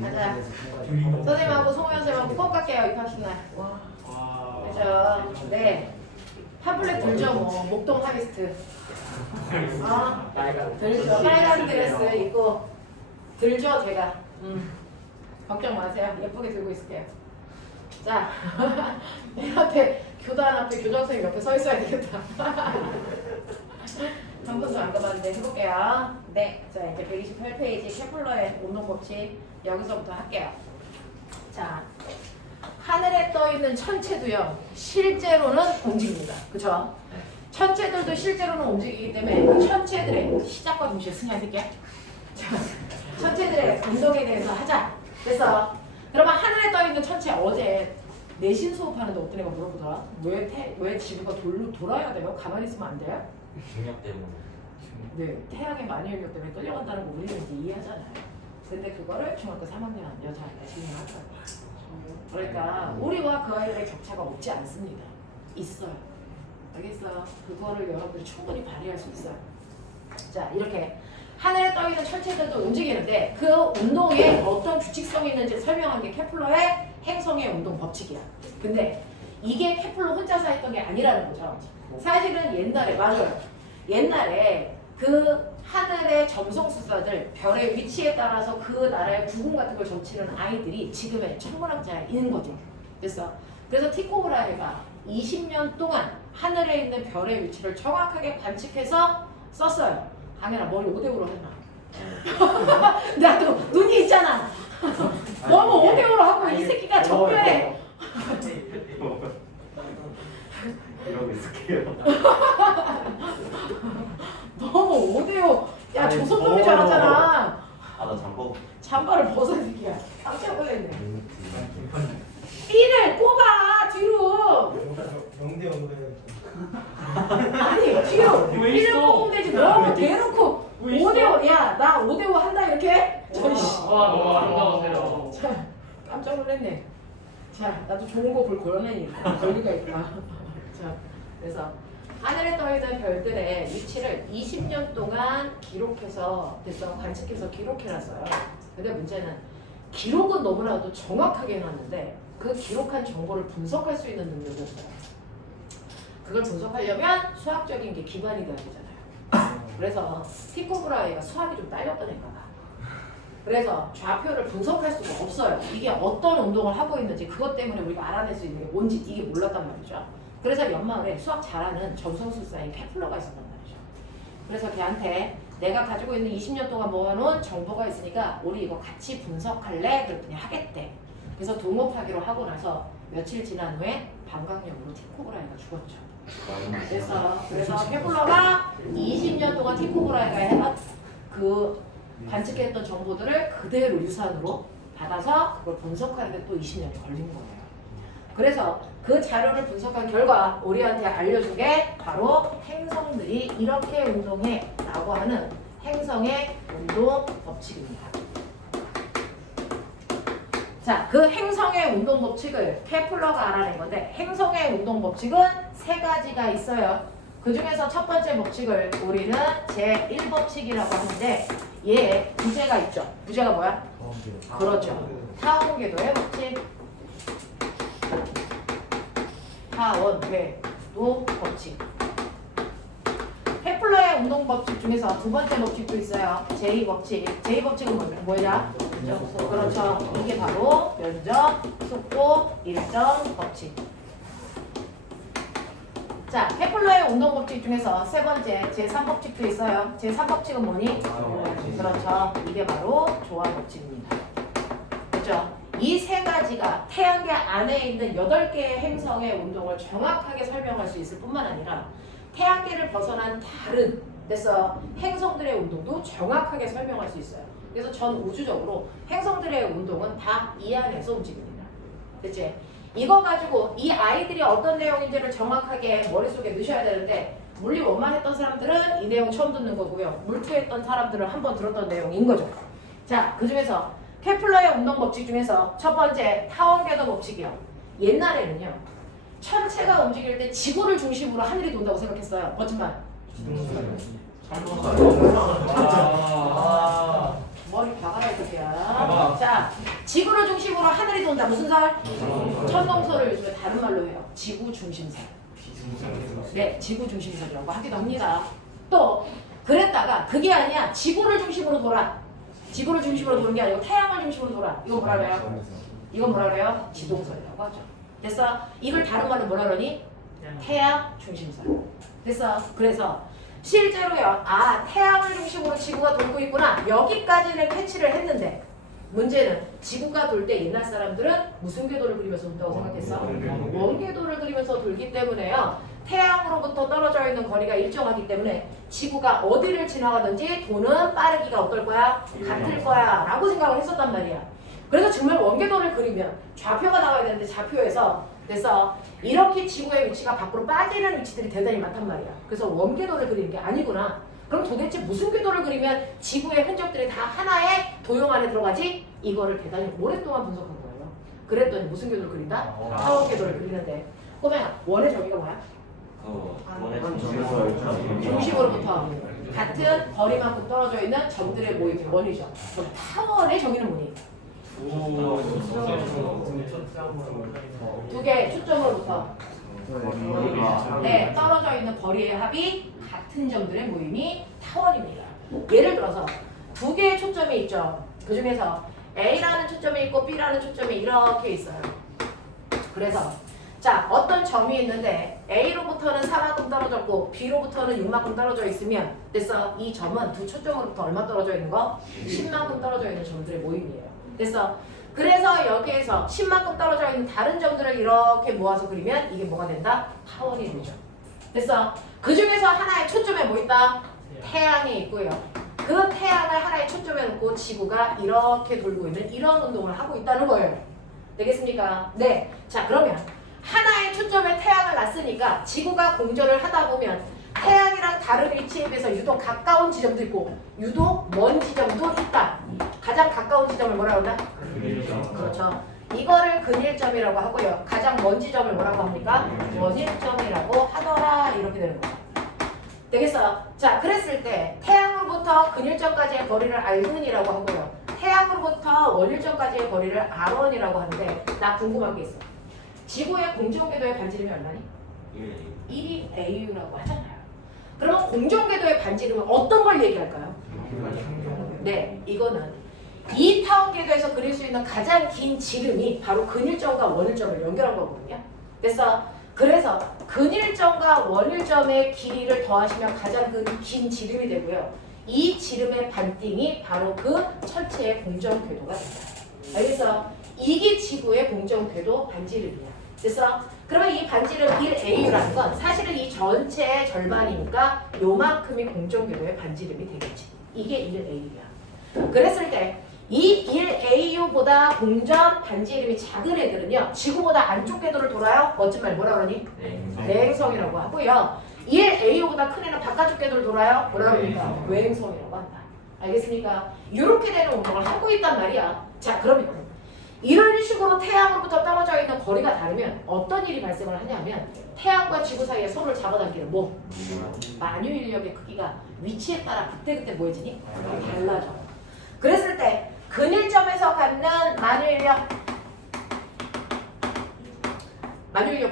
가자. 선생님하고 송호연 선생님하고 꼭 갈게요. 입학식 날. 그죠? 네. 팜플렛 들죠 뭐. 목동 하이스트. 들죠. 빨간 드레스 입고 들죠 제가. 걱정 마세요. 예쁘게 들고 있을게요. 자, 내 앞에 교단 앞에 교장 선생님 옆에 서 있어야 되겠다. 한 번도 안 가봤는데 해볼게요. 네, 자 이제 128페이지 케플러의 운동 법칙 여기서부터 할게요. 자, 하늘에 떠 있는 천체도요 실제로는 움직입니다. 그렇죠? 천체들도 실제로는 움직이기 때문에 그 천체들의 시작과 동시에 승리할 수 있게. 자, 천체들의 운동에 대해서 하자. 그래서 그러면 하늘에 떠 있는 천체 어제 내신 수업하는데 어떤 애가 물어보더라. 왜 지구가 돌아야 돼요? 가만히 있으면 안 돼요? 중력 때문에. 네, 태양의 만유인력 때문에 끌려간다는 거 우리는 이제 이해하잖아요. 근데 그거를 중학교 3학년 여자아이가 질문하더라고요. 그러니까 우리와 그 아이들의 격차가 없지 않습니다. 있어요. 알겠어요? 그거를 여러분들이 충분히 발휘할 수 있어요. 자, 이렇게 하늘에 떠 있는 천체들도 움직이는데 그 운동에 어떤 규칙성이 있는지 설명하는 게 케플러의 행성의 운동 법칙이야. 근데 이게 케플러 혼자서 했던 게 아니라는 거죠. 사실은 옛날에 맞아요. 옛날에 그 하늘의 점성술사들 별의 위치에 따라서 그 나라의 구분 같은 걸 점치는 아이들이 지금의 천문학자인 거죠. 그래서 티코 브라헤가 20년 동안 하늘에 있는 별의 위치를 정확하게 관측해서 썼어요. 당연히 머리 5대5로 했나? 나도 눈이 있잖아. 너무 5대5로 하고 이 새끼가 정교해. 이러고 있을게요. 너무 5대5. 야, 조선놈인 줄 알았잖아. 나 잠깐. 잠바를 벗어 이 새끼야. 깜짝 놀랐네. 삐를 꼽아 뒤로. 0대0대 아니 뒤로 삐를 꼽으면 되지. 너무 대놓고 5대5. 야, 나 5대5 한다 이렇게? 전씨. 와 너무 아름다우세요. 자, 깜짝 놀랐네. 자, 나도 좋은 거 볼 권한이니까 권리가 있다. 자, 그래서 하늘에 떠 있는 별들의 위치를 20년 동안 기록해서 관측해서 기록해놨어요. 근데 문제는 기록은 너무나도 정확하게 해놨는데 그 기록한 정보를 분석할 수 있는 능력이 없어요. 그걸 분석하려면 수학적인 게 기반이 돼야 되잖아요. 그래서 티코 브라헤가 수학이 좀 딸렸던 애가 봐. 그래서 좌표를 분석할 수가 없어요. 이게 어떤 운동을 하고 있는지 그것 때문에 우리가 알아낼 수 있는 게 뭔지 이게 몰랐단 말이죠. 그래서 연마을에 수학 잘하는 점성술사인 케플러가 있었단 말이죠. 그래서 걔한테 내가 가지고 있는 20년 동안 모아놓은 정보가 있으니까 우리 이거 같이 분석할래? 그랬더니 하겠대. 그래서 동업하기로 하고 나서 며칠 지난 후에 방광염으로 티코 브라헤가 죽었죠. 그래서 케플러가 20년 동안 티코 브라헤가 해놨 그 관측했던 정보들을 그대로 유산으로 받아서 그걸 분석하는데 또 20년이 걸린 거예요. 그래서 그 자료를 분석한 결과 우리한테 알려준 게 바로 행성들이 이렇게 운동해 라고 하는 행성의 운동 법칙입니다. 자, 그 행성의 운동 법칙을 케플러가 알아낸 건데 행성의 운동 법칙은 세 가지가 있어요. 그 중에서 첫 번째 법칙을 우리는 제1법칙이라고 하는데 얘 부제가 있죠. 부제가 뭐야? 그렇죠. 타원궤도의 법칙. 타원궤도 법칙. 케플러의 운동 법칙 중에서 두 번째 법칙도 있어요. 제2법칙. 제2법칙은 뭐냐? 그렇죠. 이게 바로 면적, 속도, 일정 법칙. 자, 케플러의 운동 법칙 중에서 세 번째 제3법칙도 있어요. 제3법칙은 뭐니? 그렇죠. 이게 바로 조화 법칙입니다. 그렇죠? 이 세 가지가 태양계 안에 있는 8개의 행성의 운동을 정확하게 설명할 수 있을 뿐만 아니라 태양계를 벗어난 다른 행성들의 운동도 정확하게 설명할 수 있어요. 그래서 전 우주적으로 행성들의 운동은 다 이 안에서 움직입니다. 그치? 이거 가지고 이 아이들이 어떤 내용인지를 정확하게 머릿속에 넣으셔야 되는데 물리 원만 했던 사람들은 이 내용 처음 듣는 거고요. 물투 했던 사람들은 한번 들었던 내용인 거죠. 자, 그 중에서 케플러의 운동 법칙 중에서 첫 번째 타원궤도 법칙이요. 옛날에는요. 천체가 움직일 때 지구를 중심으로 하늘이 돈다고 생각했어요. 거짓말. 온다. 무슨 설? 천동설을 요즘에 다른 말로 해요. 지구 중심설. 네, 지구 중심설이라고 하기도 합니다. 또 그랬다가 그게 아니야. 지구를 중심으로 돌아. 지구를 중심으로 도는 게 아니고 태양을 중심으로 돌아. 이거 뭐라 그래요? 이건 뭐라 그래요? 지동설이라고 하죠. 됐어? 이걸 다른 말로 뭐라 그러니? 태양 중심설. 됐어? 그래서 실제로요. 아, 태양을 중심으로 지구가 돌고 있구나. 여기까지는 캐치를 했는데 문제는 지구가 돌 때 옛날 사람들은 무슨 궤도를 그리면서 돈다고 생각했어? 원궤도를 그리면서 돌기 때문에요. 태양으로부터 떨어져 있는 거리가 일정하기 때문에 지구가 어디를 지나가든지 도는 빠르기가 어떨 거야? 같을 거야 라고 생각을 했었단 말이야. 그래서 정말 원궤도를 그리면 좌표가 나와야 되는데 좌표에서 그래서 이렇게 지구의 위치가 밖으로 빠지는 위치들이 대단히 많단 말이야. 그래서 원궤도를 그리는 게 아니구나. 그럼 도대체 무슨 궤도를 그리면 지구의 흔적들이 다 하나의 도형 안에 들어가지? 이거를 대단히 오랫동안 분석한 거예요. 그랬더니 무슨 궤도를 그린다? 타원 궤도를 그리는데 호명아, 원의 정의가 뭐야? 원의 중심으로부터 같은 거리만큼 떨어져 있는 점들의 모임이 원이죠. 그럼 타원의 정의는 뭐니? 두 개의 초점으로부터 네, 떨어져 있는 거리의 합이 같은 점들의 모임이 타원입니다. 예를 들어서 두 개의 초점이 있죠. 그 중에서 A라는 초점이 있고 B라는 초점이 이렇게 있어요. 그래서 자, 어떤 점이 있는데 A로부터는 4만큼 떨어졌고 B로부터는 6만큼 떨어져 있으면 됐어. 이 점은 두 초점으로부터 얼마 떨어져 있는 거? 10만큼 떨어져 있는 점들의 모임이에요. 됐어. 그래서 여기에서 10만큼 떨어져 있는 다른 점들을 이렇게 모아서 그리면 이게 뭐가 된다? 타원이 되죠. 됐어. 그 중에서 하나의 초점에 뭐 있다? 태양이 있고요. 그 태양을 하나의 초점에 놓고 지구가 이렇게 돌고 있는 이런 운동을 하고 있다는 거예요. 되겠습니까? 네. 자, 그러면 하나의 초점에 태양을 놨으니까 지구가 공전을 하다 보면 태양이랑 다른 위치에 비해서 유독 가까운 지점도 있고 유독 먼 지점도 있다. 가장 가까운 지점을 뭐라 그러나? 그렇죠. 이거를 근일점이라고 하고요. 가장 먼 지점을 뭐라고 합니까? 원일점이라고 하더라. 이렇게 되는 거예요. 되겠어요? 자, 그랬을 때 태양으로부터 근일점까지의 거리를 R1이라고 하고요. 태양으로부터 원일점까지의 거리를 R1이라고 하는데 나 궁금한 게 있어. 지구의 공전궤도의 반지름이 얼마니? 1이 AU라고 하잖아요. 그러면 공전궤도의 반지름은 어떤 걸 얘기할까요? 네, 이거는 이 타원 궤도에서 그릴 수 있는 가장 긴 지름이 바로 근일점과 원일점을 연결한 거거든요. 그래서 근일점과 원일점의 길이를 더하시면 가장 긴 지름이 되고요. 이 지름의 반띵이 바로 그 철체의 공전궤도가 됩니다. 알겠어? 이게 지구의 공전궤도 반지름이야. 됐어? 그러면 이 반지름 1AU라는 건 사실은 이 전체의 절반이니까 요만큼이 공전궤도의 반지름이 되겠지. 이게 1AU야. 그랬을 때 이 1AU보다 공전 반지름이 작은 애들은요. 지구보다 안쪽 궤도를 돌아요. 멋진 말 뭐라 그러니? 내행성이라고 하고요. 1AU보다 큰 애는 바깥쪽 궤도를 돌아요. 뭐라 그러니까? 외행성이라고 한다. 알겠습니까? 이렇게 되는 운동을 하고 있단 말이야. 자, 그러면 이런 식으로 태양으로부터 떨어져 있는 거리가 다르면 어떤 일이 발생을 하냐면 태양과 지구 사이에 서로를 잡아당기는 뭐? 만유 인력의 크기가 위치에 따라 그때그때 뭐해지니? 달라져. 그랬을 때 근일점에서 갖는 만유 인력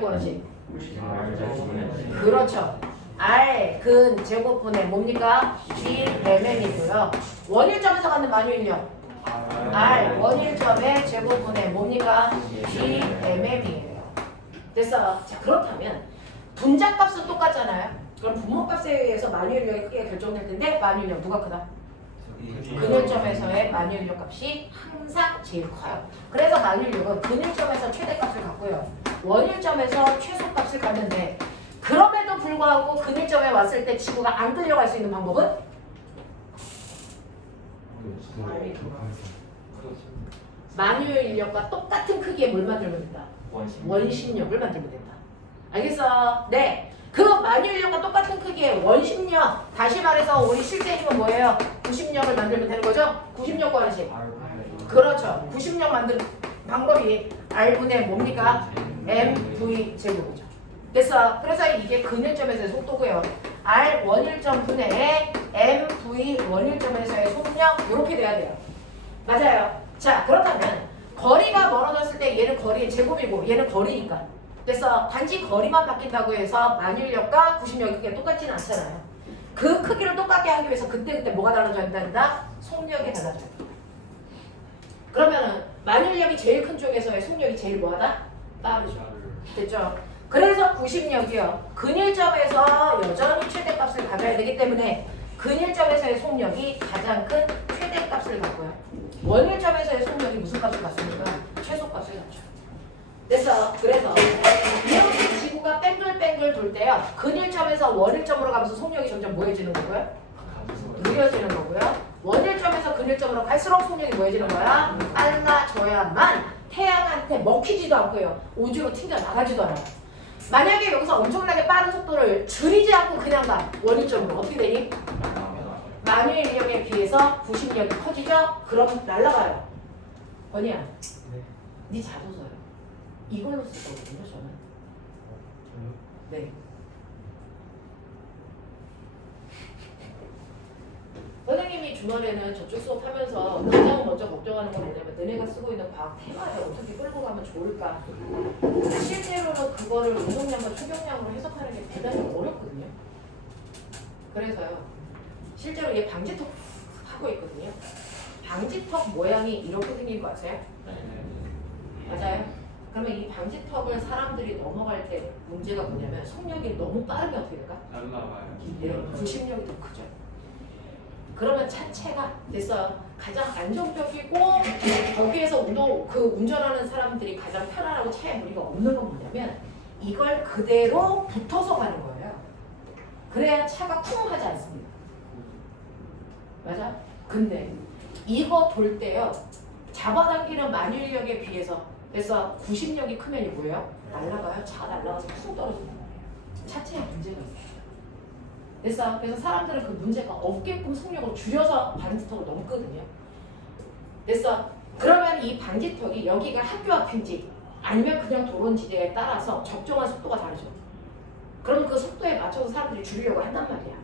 구하지? 그렇죠. R 근 제곱분의 뭡니까? GMM이고요. 원일점에서 갖는 만유 인력 R 원일점의 제곱분의 뭡니까? GMM이에요. 됐어. 자, 그렇다면 분자값은 똑같잖아요. 그럼 분모값에 의해서 만유 인력의 크기가 결정될 텐데 만유 인력 누가 크다? 근일점에서의 만유 인력 값이 항상 제일 커요. 그래서 만유 인력은 근일점에서 최대값을 갖고요. 원일점에서 최소값을 갖는데 그럼에도 불구하고 근일점에 왔을 때 지구가 안 끌려갈 수 있는 방법은? 만유 인력과 똑같은 크기의 뭘 만들면 된다? 원심력을 만들면 된다. 알겠어? 네. 그 만유 인력과 똑같은 크기의 원심력, 다시 말해서 우리 실제 힘은 뭐예요? 90력을 만들면 되는 거죠? 90력 구하는 그렇죠. 90력 만드는 방법이 R분의 뭡니까? MV 제곱이죠. 됐어. 그래서 이게 근일점에서의 속도고요. R 원일점 분의 MV 원일점에서의 속력 이렇게 돼야 돼요. 맞아요. 자, 그렇다면 거리가 멀어졌을 때 얘는 거리의 제곱이고 얘는 거리니까. 그래서 단지 거리만 바뀐다고 해서 만유력과 구심력이 크게 똑같지는 않잖아요. 그 크기를 똑같게 하기 위해서 그때그때 뭐가 달라져야 된다? 속력이 달라져야 된다. 그러면은 만유력이 제일 큰 쪽에서의 속력이 제일 뭐하다? 빠르죠. 됐죠? 그래서 구심력이요. 근일점에서 여전히 최대값을 가져야 되기 때문에 근일점에서의 속력이 가장 큰 최대값을 갖고요. 원일점에서의 속력이 무슨 값을 갖습니까? 최소값을 갖죠. 그래서 이렇게 지구가 뺑글뺑글 돌 때요. 근일점에서 원일점으로 가면서 속력이 점점 뭐해지는 거고요? 느려지는 거고요. 원일점에서 근일점으로 갈수록 속력이 뭐해지는 거야? 빨라져야만 태양한테 먹히지도 않고요. 우주로 튕겨 나가지도 않아요. 만약에 여기서 엄청나게 빠른 속도를 줄이지 않고 그냥 가 원일점으로 어떻게 되니? 만유인력에 비해서 구심력이 커지죠? 그럼 날아가요. 건이야, 네 자소서요. 이걸로 쓰거든요, 저는. 네. 선생님이 주말에는 저쪽 수업하면서 가장 먼저 걱정하는 건 뭐냐면 너네가 쓰고 있는 과학 테마를 어떻게 끌고 가면 좋을까. 실제로는 그거를 운동량과 초경량으로 해석하는 게 대단히 어렵거든요. 그래서요. 실제로 얘 방지턱 하고 있거든요. 방지턱 모양이 이렇게 생긴 거 아세요? 맞아요? 그러면 이 방지턱을 사람들이 넘어갈 때 문제가 뭐냐면 속력이 너무 빠르면 어떻게 될까? 날라가요. 네, 구심력이 더 크죠. 그러면 차체가 됐어요. 가장 안정적이고 거기에서 운전하는 사람들이 가장 편안하고 차에 무리가 없는 건 뭐냐면 이걸 그대로 붙어서 가는 거예요. 그래야 차가 쿵 하지 않습니다. 맞아? 근데 이거 돌 때요. 잡아당기는 만유인력에 비해서 그래서 구심력이 크면 이게 뭐예요? 날아가요. 차가 날아가서 쿵 떨어집니다. 차체에 문제가 있어요. 그래서 사람들은 그 문제가 없게끔 속력을 줄여서 방지턱을 넘거든요. 됐어. 그러면 이 방지턱이 여기가 학교 앞인지 아니면 그냥 도로지대에 따라서 적정한 속도가 다르죠. 그러면 그 속도에 맞춰서 사람들이 줄이려고 한단 말이야.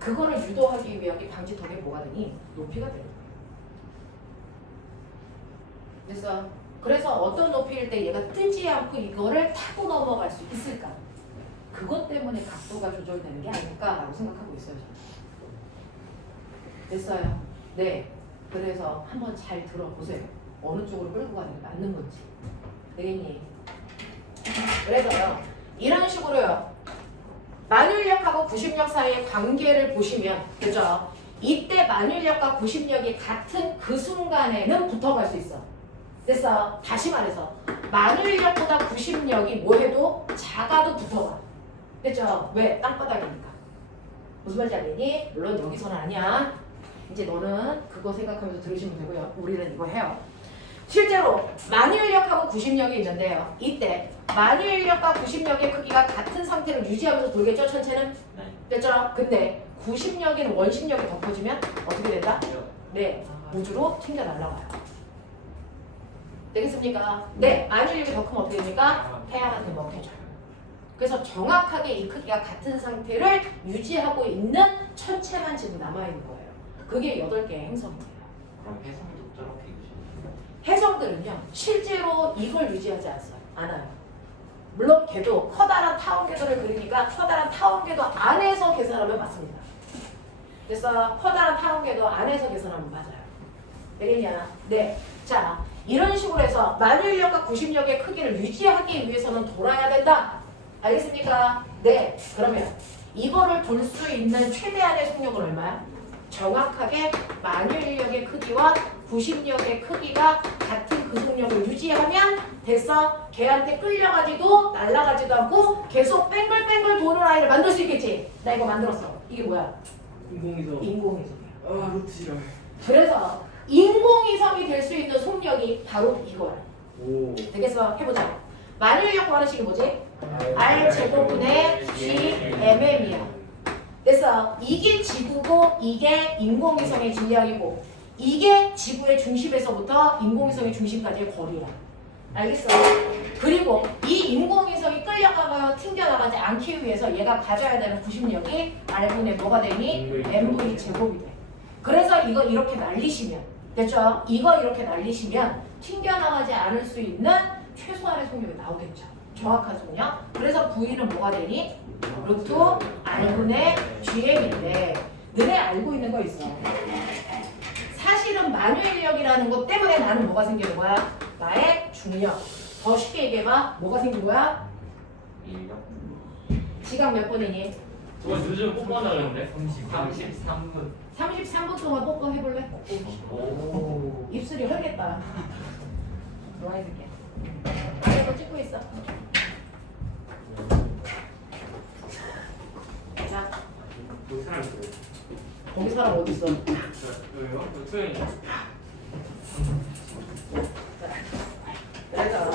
그거를 유도하기 위한 이 방지턱이 뭐가 되니? 높이가 돼요. 그래서 어떤 높이일 때 얘가 뜨지 않고 이거를 타고 넘어갈 수 있을까? 그것 때문에 각도가 조절되는 게 아닐까라고 생각하고 있어요. 됐어요? 네. 그래서 한번 잘 들어보세요. 어느 쪽으로 끌고 가는 게 맞는 건지. 되겠니? 그래서요. 이런 식으로요. 만유인력하고 구심력 사이의 관계를 보시면 그죠? 이때 만유인력과 구심력이 같은 그 순간에는 붙어갈 수 있어. 됐어? 다시 말해서 만유인력보다 구심력이 뭐해도 작아도 붙어가. 됐죠? 왜? 땅바닥이니까. 무슨 말인지 알겠니? 물론 여기서는 아니야. 이제 너는 그거 생각하면서 들으시면 되고요. 우리는 이거 해요. 실제로 만유인력하고 구심력이 있는데요. 이때 만유인력과 구심력의 크기가 같은 상태를 유지하면서 돌겠죠? 천체는? 됐죠? 근데 구심력인 원심력이 더 커지면 어떻게 된다? 네. 우주로 튕겨 날아가요. 되겠습니까? 네. 만유인력이 더 크면 어떻게 됩니까? 태양한테 먹혀져요. 그래서 정확하게 이 크기가 같은 상태를 유지하고 있는 천체만 지금 남아있는 거예요. 그게 8개의 행성이에요. 그럼 해성도 저렇게 유지해요? 해성들은요. 실제로 이걸 유지하지 않아요. 물론 걔도 커다란 타원 궤도를 그리니까 커다란 타원 궤도 안에서 계산하면 맞습니다. 그래서 커다란 타원 궤도 안에서 계산하면 맞아요. 되겠냐? 네. 자, 이런 식으로 해서 만유인력과 구심력의 크기를 유지하기 위해서는 돌아야 된다. 알겠습니까? 네. 그러면 이거를 돌 수 있는 최대한의 속력은 얼마야? 정확하게 만유인력의 크기와 구심력의 크기가 같은 그 속력을 유지하면 됐어. 걔한테 끌려가지도 날아가지도 않고 계속 뺑글뺑글 도는 아이를 만들 수 있겠지. 나 이거 만들었어. 이게 뭐야? 인공위성. 인공위성이야. 아 루트 싫어. 그래서 인공위성이 될 수 있는 속력이 바로 이거야. 오. 되겠어? 해보자. 만유인력 구하는 식이 뭐지? R 제곱분의 GMM이야. 그래서 이게 지구고 이게 인공위성의 질량이고 이게 지구의 중심에서부터 인공위성의 중심까지의 거리야. 알겠어? 그리고 이 인공위성이 끌려가거나 튕겨나가지 않기 위해서 얘가 가져야 되는 구심력이 R분의 뭐가 되니? m분의 제곱이 돼. 그래서 이거 이렇게 날리시면 됐죠? 이거 이렇게 날리시면 튕겨나가지 않을 수 있는 최소한의 속력이 나오겠죠. 정확한 속력. 그래서 V는 뭐가 되니? 루트 R분의 GM인데 너네 알고 있는 거 있어. 사실은 만유인력이라는 것 때문에 나는 뭐가 생기는 거야? 나의 중력. 더 쉽게 얘기해봐. 뭐가 생긴 거야? 인력 시간 몇 분이니? 저 요즘 뽑아나는데 33분 33분 동안 뽀뽀 해볼래? 오 입술이 헐겠다. 좋아해 줄게. 아래도 찍고 있어. 자, 그 사람 있어요. 거기 사람 어디 있어? 왜요? 그 소연이 그래서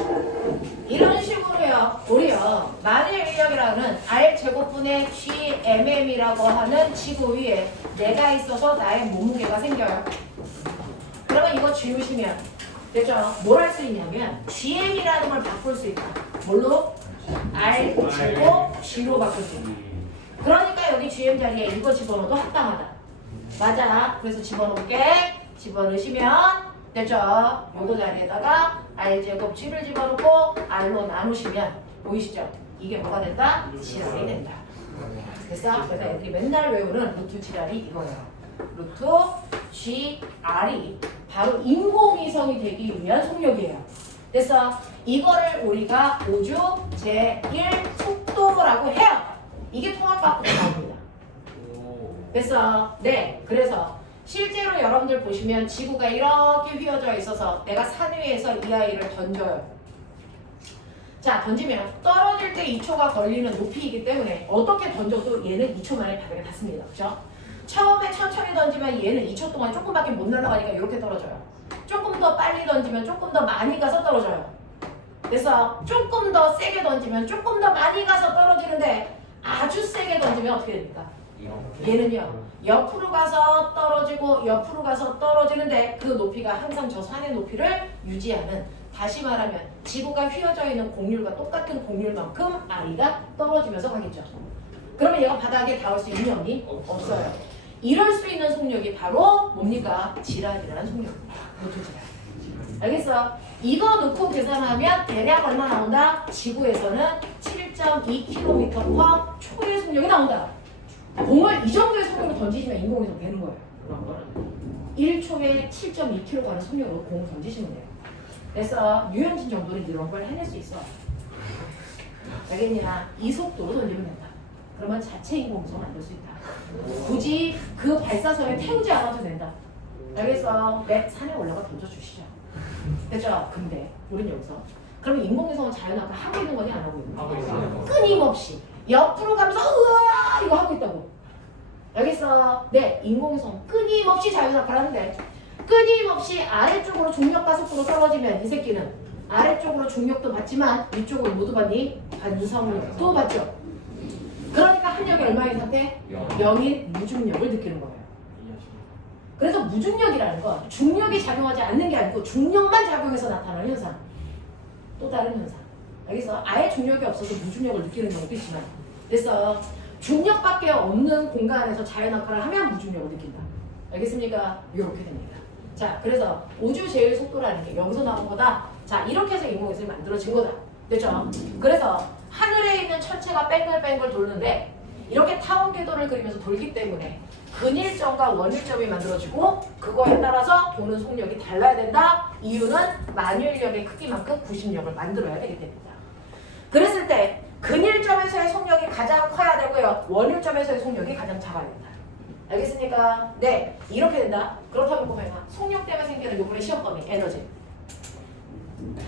이런 식으로요. 우리요. 만일 인력이라는 R 제곱분의 GMM이라고 하는 지구 위에 내가 있어서 나의 몸무게가 생겨요. 그러면 이거 지우시면 되죠? 뭘 할 수 있냐면 GM이라는 걸 바꿀 수 있다. 뭘로? R 제곱 G로 바꿀 수 있다. 그러니까 여기 GM 자리에 이거 집어넣어도 합당하다. 맞아. 그래서 집어넣을게. 집어넣으시면 됐죠? 요거 자리에다가 R제곱 G를 집어넣고 R로 나누시면 보이시죠? 이게 뭐가 된다? 지랄이 된다. 됐어? 그래서 애들이 맨날 외우는 루트 지랄이 이거예요. 루트 G, R이 바로 인공위성이 되기 위한 속력이에요. 됐어? 이거를 우리가 우주 제1 속도라고 해요. 이게 통합과학부터 나옵니다. 됐어? 네. 그래서 실제로 여러분들 보시면 지구가 이렇게 휘어져 있어서 내가 산 위에서 이 아이를 던져요. 자, 던지면 떨어질 때 2초가 걸리는 높이이기 때문에 어떻게 던져도 얘는 2초 만에 바닥에 닿습니다. 그렇죠? 처음에 천천히 던지면 얘는 2초 동안 조금밖에 못 날아가니까 이렇게 떨어져요. 조금 더 빨리 던지면 조금 더 많이 가서 떨어져요. 그래서 조금 더 세게 던지면 조금 더 많이 가서 떨어지는데 아주 세게 던지면 어떻게 됩니까? 얘는요. 옆으로 가서 떨어지고 옆으로 가서 떨어지는데 그 높이가 항상 저 산의 높이를 유지하는, 다시 말하면 지구가 휘어져 있는 곡률과 똑같은 곡률만큼 R이가 떨어지면서 가겠죠. 그러면 얘가 바닥에 닿을 수 있니 없니? 없어요. 이럴 수 있는 속력이 바로 뭡니까? 지랄이라는 속력입니다. 루트 지랄. 알겠어? 이거 넣고 계산하면 대략 얼마 나온다? 지구에서는 7.2km/초의 속력이 나온다. 공을 이 정도의 속력으로 던지시면 인공위성 되는 거예요. 1초에 7.2km 가는 속력으로 공을 던지시면 돼요. 그래서 유현진 정도는 이런 걸 해낼 수 있어. 알겠냐? 이 속도로 던지면 된다. 그러면 자체 인공위성 만들 수 있다. 굳이 그 발사선에 태우지 않아도 된다. 알겠어? 네, 산에 올라가 던져주시죠. 됐죠? 근데 우린 여기서 그러면 인공위성은 자연학과 하고 있는 거니 안 하고 있는 하고 거니? 있어요. 끊임없이 옆으로 가면서 우와 이거 하고 있다고. 알겠어? 네, 인공위성 끊임없이 자연학과를 하는데 끊임없이 아래쪽으로 중력과 속도로 떨어지면 이 새끼는 아래쪽으로 중력도 받지만 위쪽으로 모두 받니? 반성력도 받죠. 그러니까 한력이 얼마인 상태? 0인 무중력을 느끼는 거예요. 그래서 무중력이라는 건 중력이 작용하지 않는 게 아니고 중력만 작용해서 나타나는 현상. 또 다른 현상. 알겠어? 아예 중력이 없어서 무중력을 느끼는 경우도 있지만, 그래서 중력밖에 없는 공간에서 자연학과를 하면 무중력을 느낀다. 알겠습니까? 이렇게 됩니다. 자, 그래서 우주 제일 속도라는 게 여기서 나온 거다. 자, 이렇게 해서 인공위성이 만들어진 거다. 됐죠? 그래서 하늘에 있는 천체가 뺑글뺑글 돌는데 이렇게 타원 궤도를 그리면서 돌기 때문에 근일점과 원일점이 만들어지고 그거에 따라서 도는 속력이 달라야 된다. 이유는 만유인력의 크기만큼 구심력을 만들어야 되기 때문이다. 그랬을 때 근일점에서의 속력이 가장 커야 되고요. 원일점에서의 속력이 가장 작아야 된다. 알겠습니까? 네, 이렇게 된다. 그렇다면 보면 속력 때문에 생기는 요번에 시험 범위 에너지.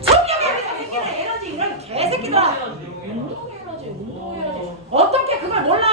속력에 의해서 생기는 에너지 이런 개새끼들아. 운동 에너지, 운동 에너지. 어떻게 그걸 몰라?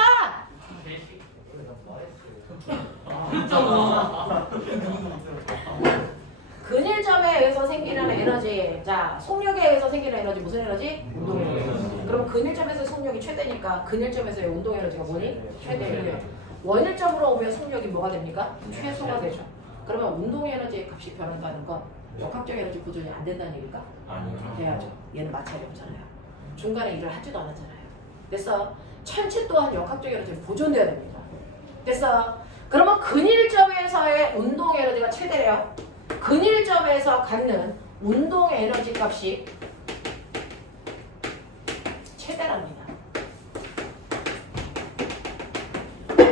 근일점에 의해서 생기는 에너지. 자, 속력에 의해서 생기는 에너지 무슨 에너지? 운동 에너지. 그럼 근일점에서 속력이 최대니까 근일점에서의 운동 에너지가 뭐니? 최대예요. 원일점으로 오면 속력이 뭐가 됩니까? 최소가 되죠. 그러면 운동 에너지의 값이 변한다는 건 역학적 에너지 보존이 안 된다는 얘기일까? 아니요. 돼야죠. 얘는 마찰이 없잖아요. 중간에 일을 하지도 않았잖아요. 됐어? 천체 또한 역학적 에너지는 보존돼야 됩니다. 됐어? 그러면 근일점에서의 운동 에너지가 최대래요. 근일점에서 갖는 운동 에너지 값이 최대랍니다.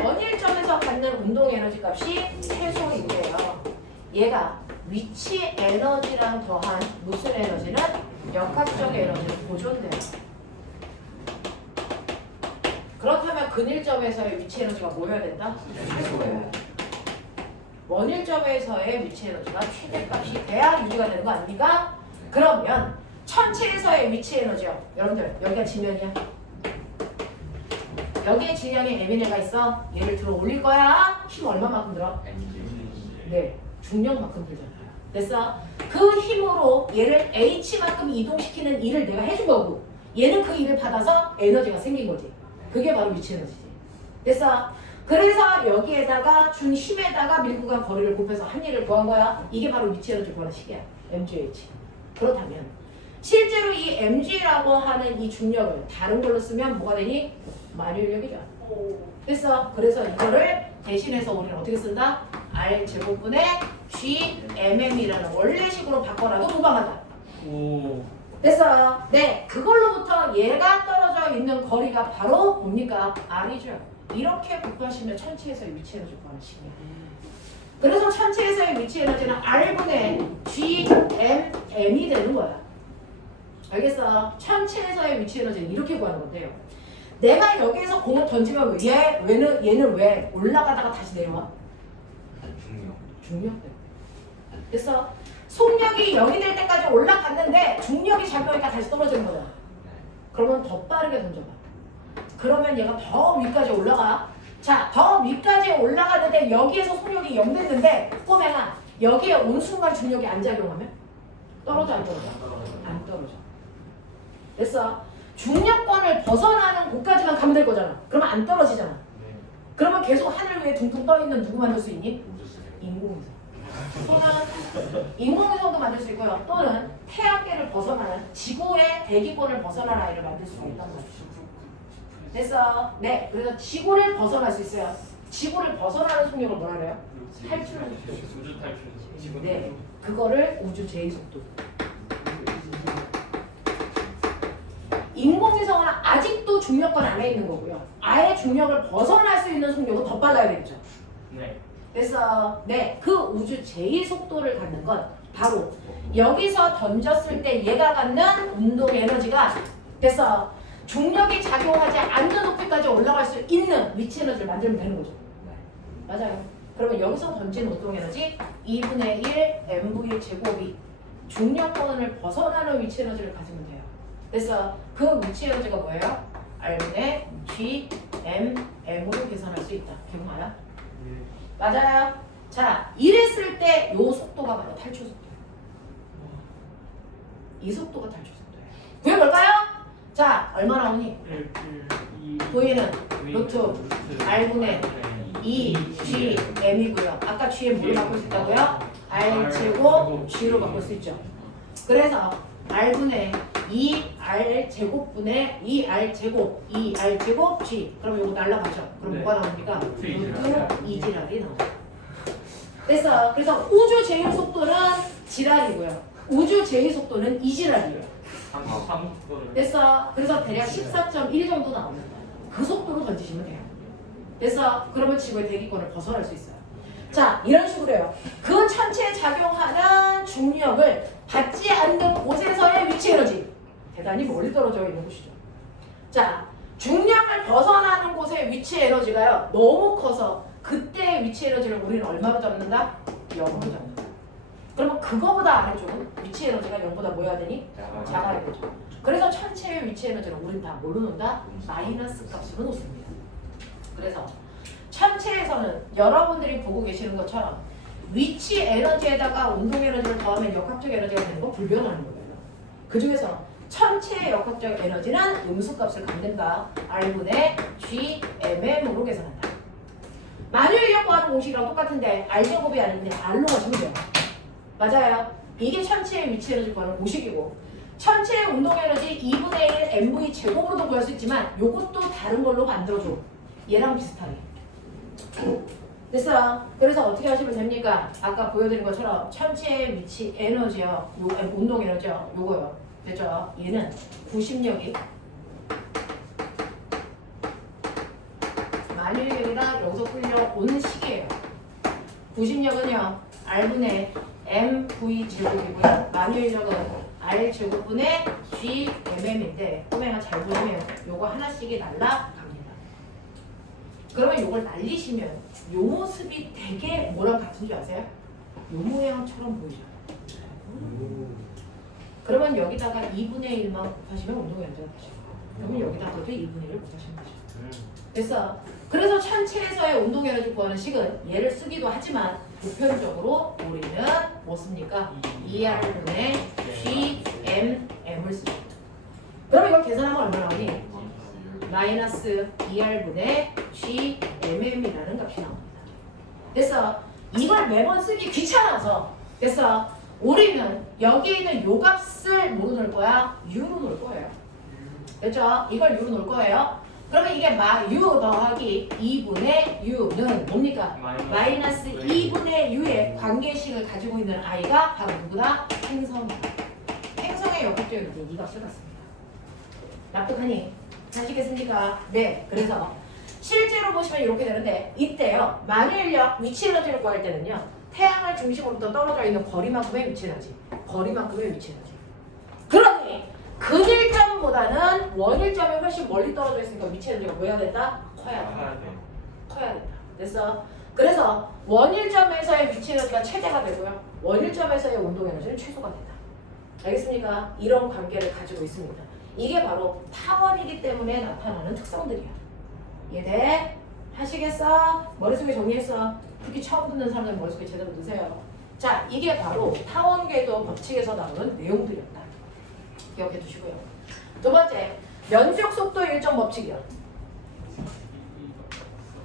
원일점에서 갖는 운동 에너지 값이 최소인데요. 얘가 위치 에너지랑 더한 무슨 에너지는 역학적 에너지로 보존돼요. 그렇다면 근일점에서의 위치 에너지가 뭐여야 된다? 최소예요. 원일점에서의 위치 에너지가 최대값이 돼야 유지가 되는 거 아닙니까? 그러면 천체에서의 위치 에너지요. 여러분들 여기가 지면이야. 여기에 질량이 m이네가 있어. 얘를 들어 올릴 거야. 힘 얼마만큼 들어? 네, 중력만큼 들잖아요. 됐어? 그 힘으로 얘를 h만큼 이동시키는 일을 내가 해준 거고 얘는 그 일을 받아서 에너지가 생긴 거지. 그게 바로 위치 에너지지. 됐어? 그래서 여기에다가 준 힘에다가 밀고 간 거리를 곱해서 한 일을 구한 거야. 이게 바로 위치 에너지 구하는 식이야. mgh. 그렇다면 실제로 이 mg라고 하는 이 중력을 다른 걸로 쓰면 뭐가 되니? 만유인력이죠. 됐어? 그래서 이거를 대신해서 우리는 어떻게 쓴다? r제곱분의 gmm이라는 원래식으로 바꿔놔도 무방하다. 오. 됐어? 네, 그걸로부터 얘가 떨어져 있는 거리가 바로 뭡니까? r이죠. 이렇게 곱하시면 천체에서의 위치 에너지 구하는 식이야. 그래서 천체에서의 위치 에너지는 r분의 gmm이 되는 거야. 알겠어? 천체에서의 위치 에너지는 이렇게 구하는 건데요. 내가 여기에서 공을 던지면 얘는 왜 올라가다가 다시 내려와? 중력 때문에. 됐어? 속력이 여기 될 때까지 올라갔는데 중력이 작용하니까 다시 떨어지는 거야. 그러면 더 빠르게 던져봐. 그러면 얘가 더 위까지 올라가. 자, 더 위까지 올라가는데 여기에서 속력이 0 됐는데 꼬맹아 여기에 온 순간 중력이 안 작용하면? 떨어져 안 떨어져? 안 떨어져. 됐어? 중력권을 벗어나는 곳까지만 가면 될 거잖아. 그러면 안 떨어지잖아. 네. 그러면 계속 하늘 위에 둥둥 떠 있는 누구 만들 수 있니? 인공위성. 또는 인공위성도 만들 수 있고요. 또는 태양계를 벗어나는 지구의 대기권을 벗어나는 아이를 만들 수가 있단 말이죠. 됐어? 네. 그래서 지구를 벗어날 수 있어요. 지구를 벗어나는 속력을 뭐라 그래요? 탈출. 우주 탈출. 네. 그거를 우주 제2속도. 인공위성은 아직도 중력권 안에 있는 거고요. 아예 중력을 벗어날 수 있는 속력은 더 빨라야 되겠죠. 네. 그래서 네, 그 우주 제2속도를 갖는 건 바로 여기서 던졌을 때 얘가 갖는 운동 에너지가 됐어. 중력이 작용하지 않는 높이까지 올라갈 수 있는 위치 에너지를 만들면 되는 거죠. 맞아요. 그러면 여기서 던진 운동 에너지 2분의 1 mv 제곱이 중력권을 벗어나는 위치 에너지를 가지면 돼요. 그래서 그 위치 에너지가 뭐예요? r분의 g m m으로 계산할 수 있다. 기억나요? 맞아요. 자, 이랬을 때 요 속도가 바로 탈출 속도예요. 이 속도가 탈출 속도예요. 구해볼까요? 자, 얼마 나오니? V는 루트 R분의 2G M이고요. 아까 G에 뭘로 바꿀 수 있다고요? R 제곱 G로 바꿀 수 있죠. 그래서 R분의 2R 제곱분의 2R 제곱 2R 제곱 G. 그럼 이거 날라가죠. 그럼 네. 뭐가 나옵니까? 루트 지랄. 2지랄이 나옵니다. 됐어. 그래서 우주 제1 속도는 지랄이고요. 우주 제2 속도는 2지랄이에요. 3 됐어. 그래서 대략 14.1 정도 나옵니다. 그 속도로 던지시면 돼요. 됐어. 그러면 지구의 대기권을 벗어날 수 있어요. 자, 이런 식으로 해요. 그 천체에 작용하는 중력을 받지 않는 곳에서의 위치 에너지. 대단히 멀리 떨어져 있는 곳이죠. 자, 중력을 벗어나는 곳의 위치 에너지가요. 너무 커서 그때의 위치 에너지를 우리는 얼마로 잡는다? 0으로 잡는다. 그러면 그거보다 아래쪽은 위치 에너지가 0보다 뭐 해야 되니? 작아야 되죠. 그래서 천체의 위치 에너지를 우린 다 뭘로 놓는다? 마이너스 값으로 놓습니다. 그래서 천체에서는 여러분들이 보고 계시는 것처럼 위치 에너지에다가 운동 에너지를 더하면 역학적 에너지가 되는 거 불변하는 거예요. 그 중에서 천체의 역학적 에너지는 음수값을 갖는다. R분의 GMM으로 계산한다. 만유인력 구하는 공식이랑 똑같은데 R제곱이 아닌데 R로 가시면 돼요. 맞아요. 이게 천체의 위치 에너지 구하는 공식이고 천체의 운동 에너지 2분의 1 mv 제곱으로도 구할 수 있지만 이것도 다른 걸로 만들어줘. 얘랑 비슷하게. 됐어. 그래서 어떻게 하시면 됩니까? 아까 보여드린 것처럼 천체의 위치 에너지요. 운동 에너지요. 요거요. 됐죠? 얘는 구심력이 만유력이랑 여기서 끌려오는 식이에요. 구심력은요. R분의 mv 제곱이고요. 만유력은 R 제곱분의 g mm인데 꼬맹아 잘 보시면 요거 하나씩이 날라갑니다. 그러면 요걸 날리시면 요 모습이 되게 뭐랑 같은 줄 아세요? 요 모양처럼 보이죠? 그러면 여기다가 2분의 1만 곱하시면 운동의 연자가 되죠. 그러면 여기다가도 2분의 1을 곱하시면 되죠. 됐어. 그래서 천체에서의 운동 에너지 구하는 식은 얘를 쓰기도 하지만 보편적으로 우리는 뭐 씁니까? 2R분의 GMM을 씁니다. 그럼 이걸 계산하면 얼마나 나오니? 마이너스 2R분의 GMM이라는 값이 나옵니다. 됐어. 이걸 매번 쓰기 귀찮아서 됐어. 우리는 여기에 있는 요 값을 뭐로 넣을 거야? U로 넣을 거예요. 됐죠? 이걸 U로 넣을 거예요. 그러면 이게 U 더하기 2분의 U는 뭡니까? 마이너스 2분의 U의 관계식을 가지고 있는 I가 바로 누구다? 행성이다. 행성의 역학적인 이 값을 갖습니다. 납득하니? 아시겠습니까? 네. 그래서 실제로 보시면 이렇게 되는데 이때요. 만유인력 위치 에너지를 구할 때는요. 태양을 중심으로부터 떨어져 있는 거리만큼의 위치 에너지. 거리만큼의 위치 에너지. 그러니 근일점보다는 원일점이 훨씬 멀리 떨어져 있으니까 위치 에너지가 뭐 해야 된다? 커야 된다. 커야 된다. 됐어? 그래서 원일점에서의 위치 에너지가 최대가 되고요. 원일점에서의 운동 에너지는 최소가 된다. 알겠습니까? 이런 관계를 가지고 있습니다. 이게 바로 타원이기 때문에 나타나는 특성들이야. 이해돼? 하시겠어? 머릿속에 정리했어? 특히 처음 듣는 사람들 머릿속에 제대로 넣으세요. 자, 이게 바로 타원궤도 법칙에서 나오는 내용들이었다. 기억해 두시고요. 두 번째, 면적 속도 일정 법칙이요.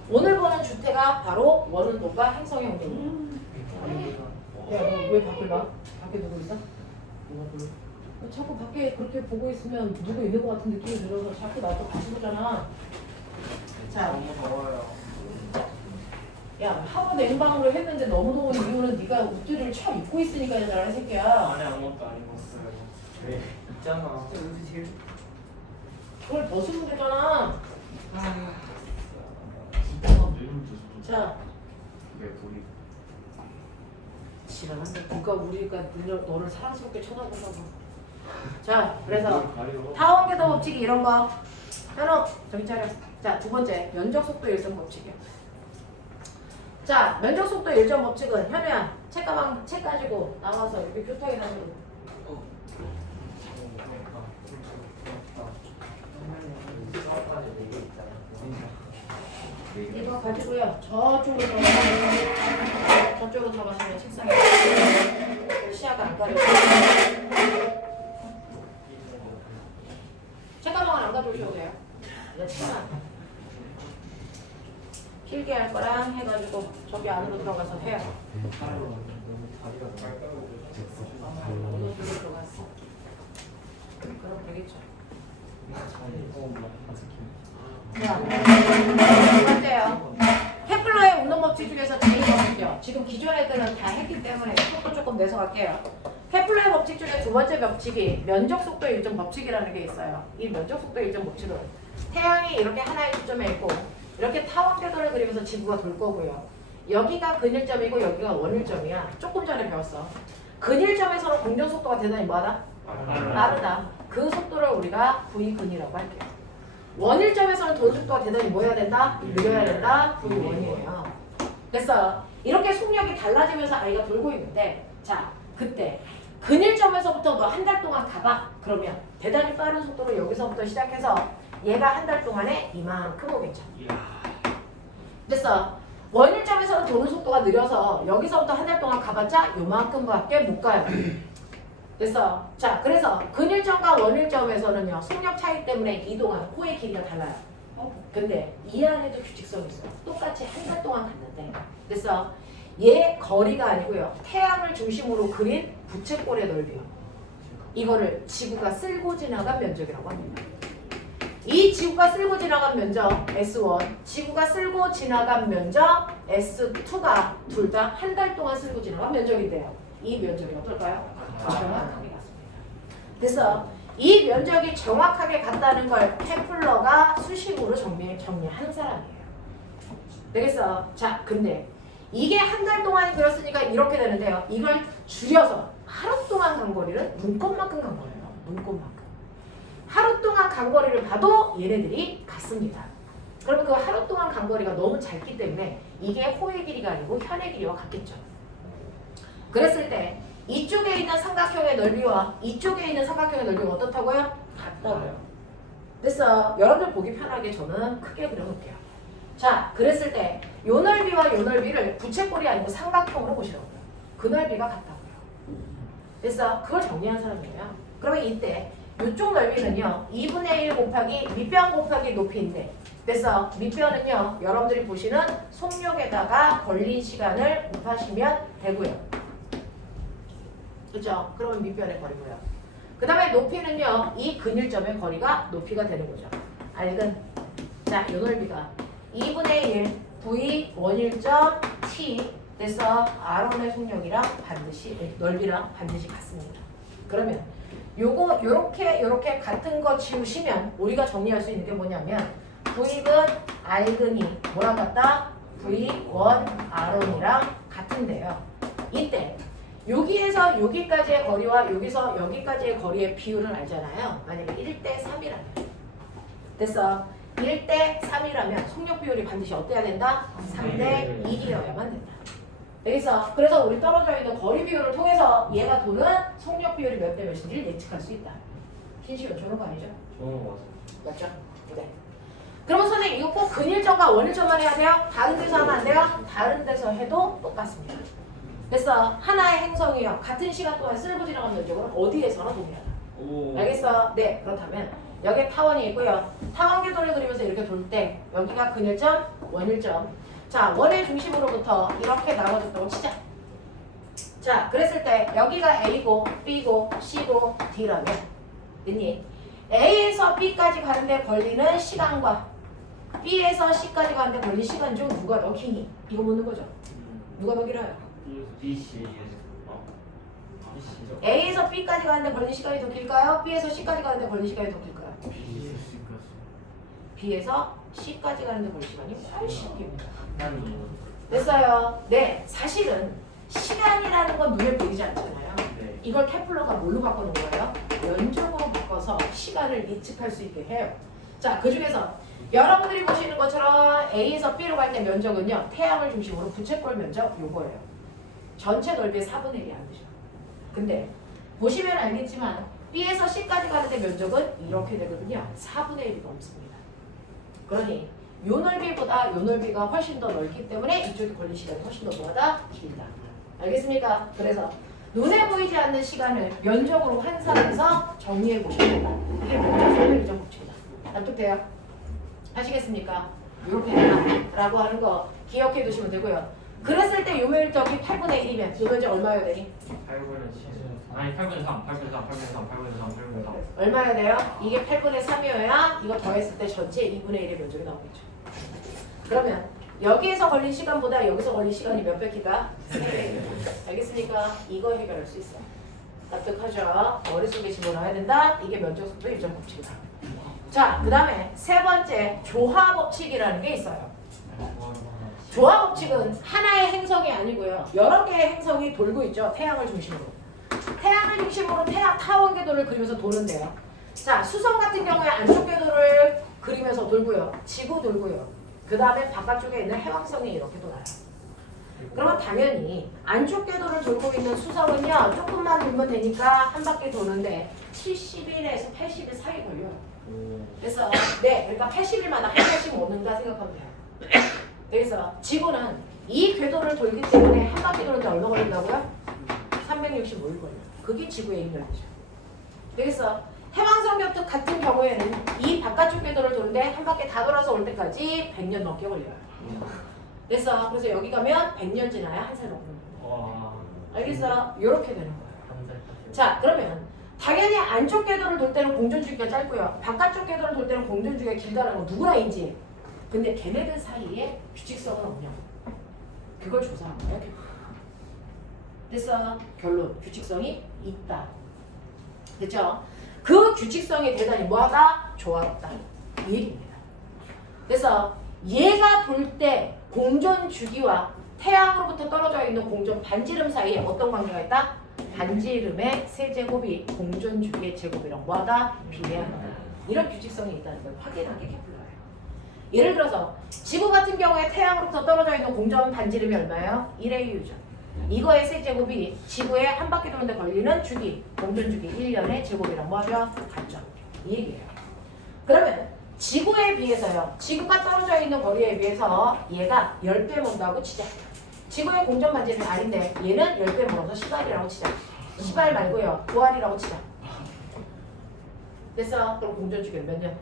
오늘 보는 주태가 바로 원운동과 행성의 운동이에요. 야, 너 왜 밖을 봐? 밖에 누구 있어? 자꾸 밖에 그렇게 보고 있으면 누구 있는 것 같은 느낌이 들어서 자꾸 나도 같이 보잖아. 자, 너무 더워요. 야, 하고 냉방으로 했는데 너무 더운 이유는 네가 옷들을 쳐 입고 있으니까 얘들아, 이 새끼야. 안에 아무것도 안 입었어요. 네, 있잖아. 그걸 벗으면 되잖아. 자, 지랄한데 누가 우리가 너를 사랑스럽게 쳐다보다가. 자, 그래서 타원궤도 법칙이 이런 거. 현우, 저기 차려. 자, 두 번째, 면적 속도 일정 법칙이야. 자, 면적 속도 일정 법칙은 현우야, 책 가지고 나와서 이렇게 교탁에 놔두고. 이거 가지고요. 저쪽으로 들어가시면 저쪽으로 들어가시면 책상에 시야가 안 가려요. 책가방은 안 가져오셔도 돼요. 네, 책만 필기 할 거랑 해가지고 저기 안으로 들어가서 해요. 어느 쪽으로 들어갔어? 그럼 되겠죠. 자, 첫 번째요. 케플러의 운동 법칙 중에서 제일 법칙이요. 지금 기존 애들은 다 했기 때문에 속도 조금 내서 갈게요. 케플러의 법칙 중에 두 번째 법칙이 면적 속도 일정 법칙이라는 게 있어요. 이 면적 속도 일정 법칙은 태양이 이렇게 하나의 시점에 있고 이렇게 타원궤도를 그리면서 지구가 돌 거고요. 여기가 근일점이고 여기가 원일점이야. 조금 전에 배웠어. 근일점에서는 공전 속도가 대단히 뭐하다? 빠르다. 그 속도를 우리가 V근이라고 할게요. 원일점에서는 도는 속도가 대단히 뭐 해야 된다? 느려야 된다? V1이에요. 됐어요. 이렇게 속력이 달라지면서 아이가 돌고 있는데 자, 그때 근일점에서부터 너 한 달 동안 가봐. 그러면 대단히 빠른 속도로 여기서부터 시작해서 얘가 한 달 동안에 이만큼 오겠죠. 됐어. 원일점에서는 도는 속도가 느려서 여기서부터 한 달 동안 가봤자 요만큼밖에 못 가요. 됐어. 자, 그래서 근일점과 원일점에서는요, 속력 차이 때문에 이동한 코의 길이가 달라요. 근데 이 안에도 규칙성이 있어요. 똑같이 한 달 동안 갔는데. 됐어. 얘 거리가 아니고요. 태양을 중심으로 그린 부채꼴의 넓이요. 이거를 지구가 쓸고 지나간 면적이라고 합니다. 이 지구가 쓸고 지나간 면적 S1, 지구가 쓸고 지나간 면적 S2가 둘 다 한 달 동안 쓸고 지나간 면적인데요. 이 면적이 어떨까요? 정확하게 같습니다. 그래서 이 면적이 정확하게 같다는 걸 케플러가 수식으로 정리하는 사람이에요. 되겠어? 자, 근데 이게 한 달 동안 그렸으니까 이렇게 되는데요. 이걸 줄여서 하루 동안 간 거리를 눈곱만큼 간 거예요. 눈곱만큼. 하루 동안 간 거리를 봐도 얘네들이 같습니다. 그러면 그 하루 동안 간 거리가 너무 짧기 때문에 이게 호의 길이가 아니고 현의 길이와 같겠죠. 그랬을 때 이쪽에 있는 삼각형의 넓이와 이쪽에 있는 삼각형의 넓이가 어떻다고요? 같다고요. 됐어. 여러분들 보기 편하게 저는 크게 그려놓을게요. 자, 그랬을 때 요 넓이와 요 넓이를 부채꼴이 아니고 삼각형으로 보시라고요. 그 넓이가 같다고요. 됐어. 그걸 정리한 사람이에요. 그러면 이때 이쪽 넓이는요 2분의 1 곱하기 밑변 곱하기 높이인데, 그래서 밑변은요 여러분들이 보시는 속력에다가 걸린 시간을 곱하시면 되고요. 그죠? 그러면 밑변의 거리고요. 그 다음에 높이는요 이 근일점의 거리가 높이가 되는 거죠. 알근. 자, 요 넓이가 2분의 1 V 원일점 T 그래서 R1의 속력이랑 반드시 넓이랑 반드시 같습니다. 그러면 요거 요렇게 같은 거 지우시면 우리가 정리할 수 있는 게 뭐냐면 V근 R근이 뭐랑 같다? V1 R1이랑 같은데요. 이때 여기에서 여기까지의 거리와 여기서 여기까지의 거리의 비율을 알잖아요. 만약에 1대 3이라면 됐어. 1대 3이라면 속력 비율이 반드시 어때야 된다? 3대 1이어야만 된다. 여기서 그래서 우리 떨어져 있는 거리 비율을 통해서 얘가 도는 속력 비율이 몇 대 몇인지를 예측할 수 있다. 신시원 저런 거 아니죠? 저는 맞아요. 맞죠? 네. 그러면 선생님 이거 꼭 근일점과 원일점만 해야 돼요? 다른 데서 하면 안 돼요? 다른 데서 해도 똑같습니다. 그래서 하나의 행성이요 같은 시간 동안 쓸고 지나간 면적으로 어디에서나 동일하다. 오. 알겠어? 네. 그렇다면 여기에 타원이 있고요. 타원 궤도를 그리면서 이렇게 돌 때 여기가 근일점, 원일점. 자, 원의 중심으로부터 이렇게 나눠줬다고 치자. 자, 그랬을 때 여기가 A고 B고 C고 D라면 됐니? A에서 B까지 가는데 걸리는 시간과 B에서 C까지 가는데 걸린 시간 중 누가 더 기니? 이거 묻는 거죠. 누가 더 길어요? BC. A에서 B까지 가는데 걸린 시간이 더 길까요? B에서 C까지 가는데 걸린 시간이 더 길까요? B에서 C까지 가는데 걸린 시간이 훨씬 깁니다. 됐어요? 네, 사실은 시간이라는 건 눈에 보이지 않잖아요. 네. 이걸 케플러가 뭘로 바꿔놓은 거예요? 면적으로 바꿔서 시간을 예측할 수 있게 해요. 자, 그 중에서 여러분들이 보시는 것처럼 A에서 B로 갈 때 면적은요 태양을 중심으로 부채꼴 면적 요거예요. 전체 넓이의 4분의 1이 안 되죠. 근데 보시면 알겠지만 B에서 C까지 가는데 면적은 이렇게 되거든요. 4분의 1이 넘습니다. 그러니 요 넓이보다 요 넓이가 훨씬 더 넓기 때문에 이쪽에 걸린 시간이 훨씬 더 뭐하다? 길다. 알겠습니까? 그래서 눈에 보이지 않는 시간을 면적으로 환산해서 정리해 보시면 된다. 이게 면적의 이정 법칙이다. 납득돼요? 하시겠습니까? 이렇게 된다라고 하는 거 기억해 두시면 되고요. 그랬을 때 요 면적이 8분의 1이면 요 면적 얼마여야 되니? 8분의 7. 아니 8분의 3, 8분의 3, 8분의 3, 8분의 3, 8분의 3. 얼마여야 돼요? 이게 8분의 3이어야 이거 더했을 때 전체 2분의 1의 면적이 나오겠죠. 그러면 여기에서 걸린 시간보다 여기서 걸린 시간이 몇 배 기가? 3배. 알겠습니까? 이거 해결할 수 있어요. 납득하죠? 머릿속에 집어넣어야 된다. 이게 면적 속도 일정 법칙이다. 자, 그 다음에 세 번째 조화 법칙이라는 게 있어요. 조화 법칙은 하나의 행성이 아니고요. 여러 개의 행성이 돌고 있죠. 태양을 중심으로. 태양을 중심으로 태양 타원 궤도를 그리면서 도는데요. 자, 수성 같은 경우에 안쪽 궤도를 그리면서 돌고요. 지구 돌고요. 그 다음에 바깥쪽에 있는 해왕성이 이렇게 돌아요. 그러면 당연히 안쪽 궤도를 돌고 있는 수성은요. 조금만 돌면 되니까 한 바퀴 도는데 70일에서 80일 사이 걸려요. 그래서 네, 그러니까 80일마다 한 번씩 오는가 생각하면 돼요. 그래서 지구는 이 궤도를 돌기 때문에 한 바퀴 도는데 얼마 걸린다고요? 365일 걸려요. 그게 지구의 인력이죠. 그래서 해왕성 궤도 같은 경우에는 이 바깥쪽 궤도를 도는데 한 바퀴 다 돌아서 올 때까지 100년 넘게 걸려요. 그래서 여기 가면 100년 지나야 한 살 넘는 거예요. 알겠어? 이렇게 되는 거예요. 자, 그러면 당연히 안쪽 궤도를 돌 때는 공전주기가 짧고요. 바깥쪽 궤도를 돌 때는 공전주기가 길다는 건 누구나 인지. 근데 걔네들 사이에 규칙성은 없냐고. 그걸 조사한 거예요. 됐어? 결론. 규칙성이 있다. 됐죠? 그 규칙성이 대단히 뭐하다? 조화롭다. 이 얘기입니다. 그래서 얘가 돌 때 공전 주기와 태양으로부터 떨어져 있는 공전 반지름 사이에 어떤 관계가 있다? 반지름의 세제곱이 공전 주기의 제곱이랑 뭐하다? 비례한다. 이런 규칙성이 있다는 걸 확인한 게 케플러예요. 예를 들어서 지구 같은 경우에 태양으로부터 떨어져 있는 공전 반지름이 얼마예요? 1의 유전. 이거의 세제곱이 지구에 한 바퀴 도는데 걸리는 주기, 공전 주기 1년의 제곱이랑 뭐하죠? 같죠. 이 얘기예요. 그러면 지구에 비해서요. 지구가 떨어져 있는 거리에 비해서 얘가 10배 먼다고 치자. 지구의 공전 반지름이 R인데 얘는 10배 멀어서 10R이라고 치자. 10R 말고요. 9R이라고 치자. 됐어? 그럼 공전 주기는 몇 년?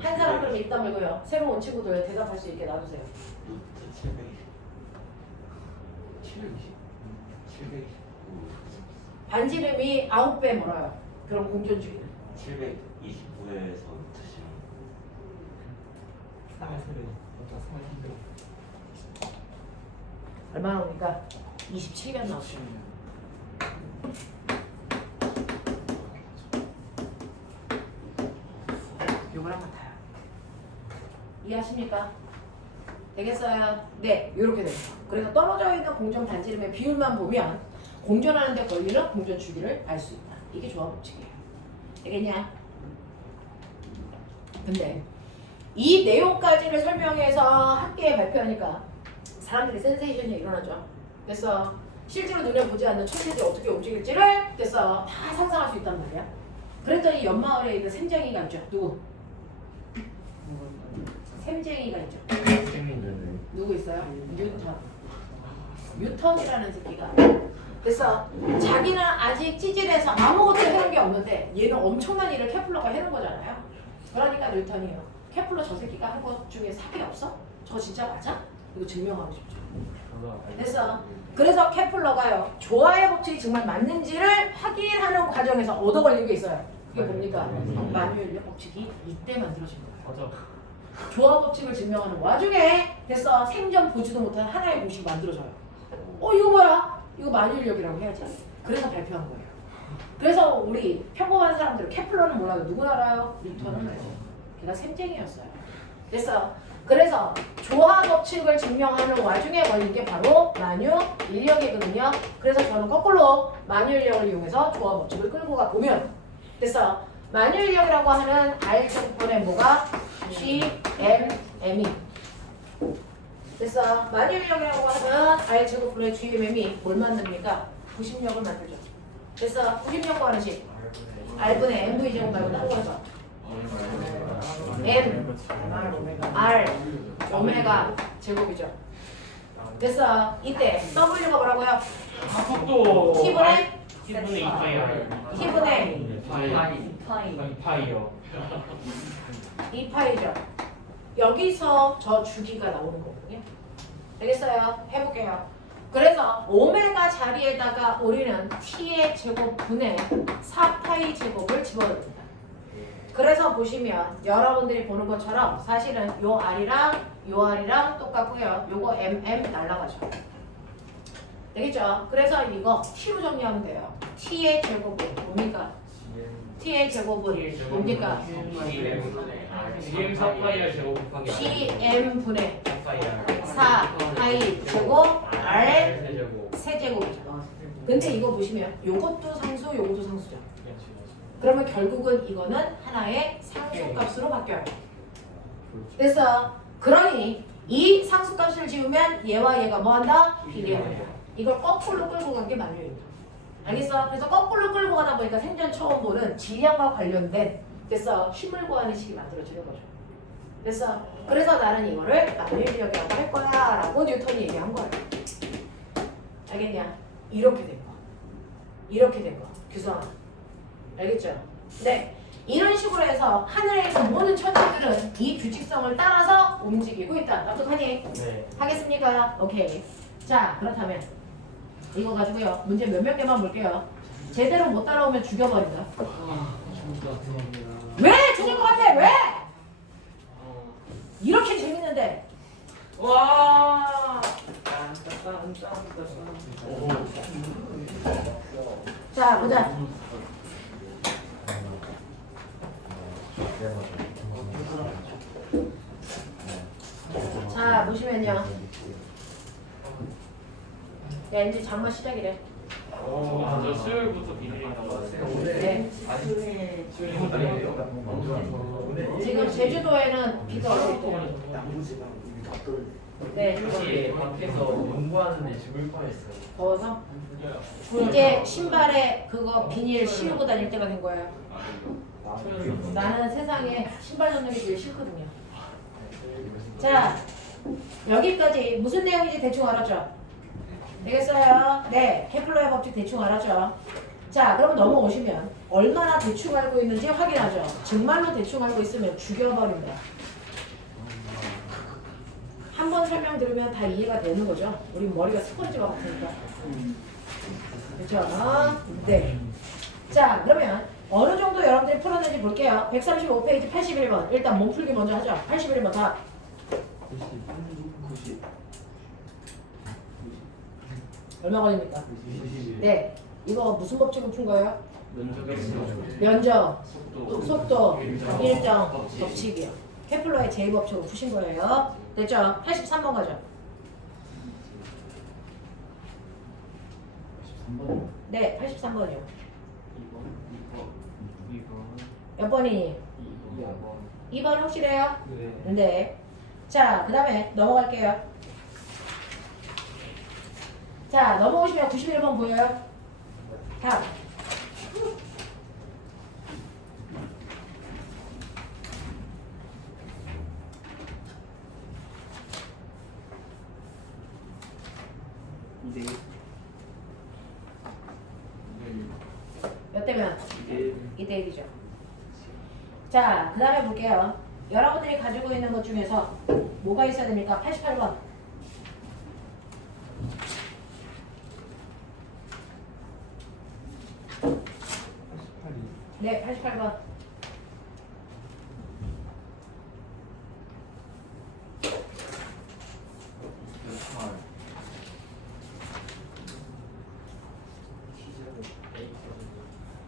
한 사람 그럼 입 다물고요. 새로 온 친구들 대답할 수 있게 놔두세요. 루트 720. 720. 반지름이 9배 멀어요. 그럼 공전 주기는? 725에서 루트 10. 얼마 나오니까? 27년 나오죠. 요걸 한번 타요. 이해하십니까? 되겠어요? 네, 이렇게 됩니다. 그래서 떨어져 있는 공전 반지름의 비율만 보면 공전하는 데 걸리는 공전 주기를 알 수 있다. 이게 조합 법칙이에요. 되겠냐? 근데 이 내용까지를 설명해서 학계에 발표하니까 사람들이 센세이션이 일어나죠. 그래서 실제로 눈에 보지 않는 천체들이 어떻게 움직일지를 그래서 다 상상할 수 있단 말이야. 그랬더니 연마을에 있는 샘쟁이가 있죠. 누구? 샘쟁이가 있죠. 누구 있어요? 뉴턴. 뉴턴이라는 새끼가. 그래서 자기는 아직 찌질해서 아무것도 해놓은 게 없는데 얘는 엄청난 일을 케플러가 해놓은 거잖아요. 그러니까 뉴턴이에요. 케플러 저 새끼가 한 것 중에 사기 없어? 저거 진짜 맞아? 이거 증명하고 싶죠. 됐어. 그래서 케플러가요. 조화의 법칙이 정말 맞는지를 확인하는 과정에서 얻어 걸린 게 있어요. 그게 뭡니까? 만유인력 법칙이 이때 만들어진 거예요. 맞아. 조화 법칙을 증명하는 와중에 됐어. 생전 보지도 못한 하나의 공식이 만들어져요. 이거 뭐야? 이거 만유인력이라고 해야지. 그래서 발표한 거예요. 그래서 우리 평범한 사람들 케플러는 몰라도 누구나 알아요? 뉴턴은 알죠. 걔가 샘쟁이였어요. 그래서 조화 법칙을 증명하는 와중에 걸린 게 바로 만유인력이거든요. 그래서 저는 거꾸로 만유인력을 이용해서 조화 법칙을 끌고 가 보면 됐어. 만유인력이라고 하는 R제곱분의 뭐가? GMM이 됐어. 만유인력이라고 하는 R제곱분의 GMM이 뭘 만듭니까? 부심력을 만들죠. 됐어. 부심력 구하는 식 R분의 MV제곱 말고 다른 거 해봐. M R 오메가 제곱이죠. 됐어. 이때 W가 뭐라고요? 속도 T분의 10분의 2파이요. T분의 파이요. 2파이죠. 여기서 저 주기가 나오는 거거든요. 되겠어요? 해볼게요. 그래서 오메가 자리에다가 우리는 T의 제곱분의 4파이 제곱을 집어넣습니다. 그래서 보시면 여러분들이 보는 것처럼 사실은 요 R이랑 똑같고요. 요거 MM 날라가죠. 되겠죠? 그래서 이거 T로 정리하면 돼요. T의 제곱은 뭡니까? T의 제곱은 뭡니까? GM 4파이R 제곱 곱하기 GM분의 4파이R 4파이 제곱 R 세제곱. 세제곱이죠. 근데 이거 보시면 요것도 상수, 요것도 상수죠. 그러면 결국은 이거는 하나의 상수값으로 바뀌어요. 그래서 그러니 이 상수값을 지우면 얘와 얘가 뭐한다? 비례한다. 이걸 거꾸로 끌고 간 게 만유입니다. 알겠어? 그래서 거꾸로 끌고 가다 보니까 생전 처음 보는 질량과 관련된 그래서 힘을 구하는 식이 만들어지는 거죠. 그래서 나는 이거를 만유인력이라고 할 거야 라고 뉴턴이 얘기한 거예요. 알겠냐? 이렇게 된 거. 규성아. 알겠죠? 네. 이런 식으로 해서 하늘에서 모든 천체들은 이 규칙성을 따라서 움직이고 있다. 납득하니? 네. 하겠습니까? 오케이. 자, 그렇다면 이거 가지고요. 문제 몇몇 개만 볼게요. 제대로 못 따라오면 죽여버린다. 왜 죽일 것 같아? 왜? 이렇게 재밌는데. 와. 자, 보자. 자, 보시면요. 야, 이제 장마 시작이래. 저 수요일부터 비밀인가 봐요. 네. 지금 제주도에는 비가 오고 있고. 네. 혹시 밖에서 농구하는데 죽을 뻔했어요. 더워서 이제 신발에 그거 비닐 씌우고 다닐 때가 된 거예요. 나는 세상에 신발 넣는 게 제일 싫거든요. 자, 여기까지 무슨 내용인지 대충 알았죠? 되겠어요? 네, 케플러의 법칙 대충 알았죠? 자, 그럼 넘어오시면 얼마나 대충 알고 있는지 확인하죠. 정말로 대충 알고 있으면 죽여버린다. 한 번 설명 들으면 다 이해가 되는 거죠. 우리 머리가 스펀지와 같으니까. 그렇죠? 네. 자, 그러면 어느 정도 여러분들이 풀었는지 볼게요. 135페이지 81번. 일단 몸풀기 먼저 하죠. 81번 답. 얼마 걸립니까? 네. 이거 무슨 법칙을 푼 거예요? 면적, 속도, 일정, 법칙이요. 케플러의 제2법칙을 푸신 거예요. 됐죠? 83번 가죠. 네, 83번이요. 몇 번이니? 2번 확실해요? 네. 자, 그 다음에 넘어갈게요. 자, 넘어오시면 91번 보여요? 답. 몇 대면? 2대 1이죠. 자, 그 다음에 볼게요. 여러분들이 가지고 있는 것 중에서 뭐가 있어야 됩니까? 88번. 네, 88번.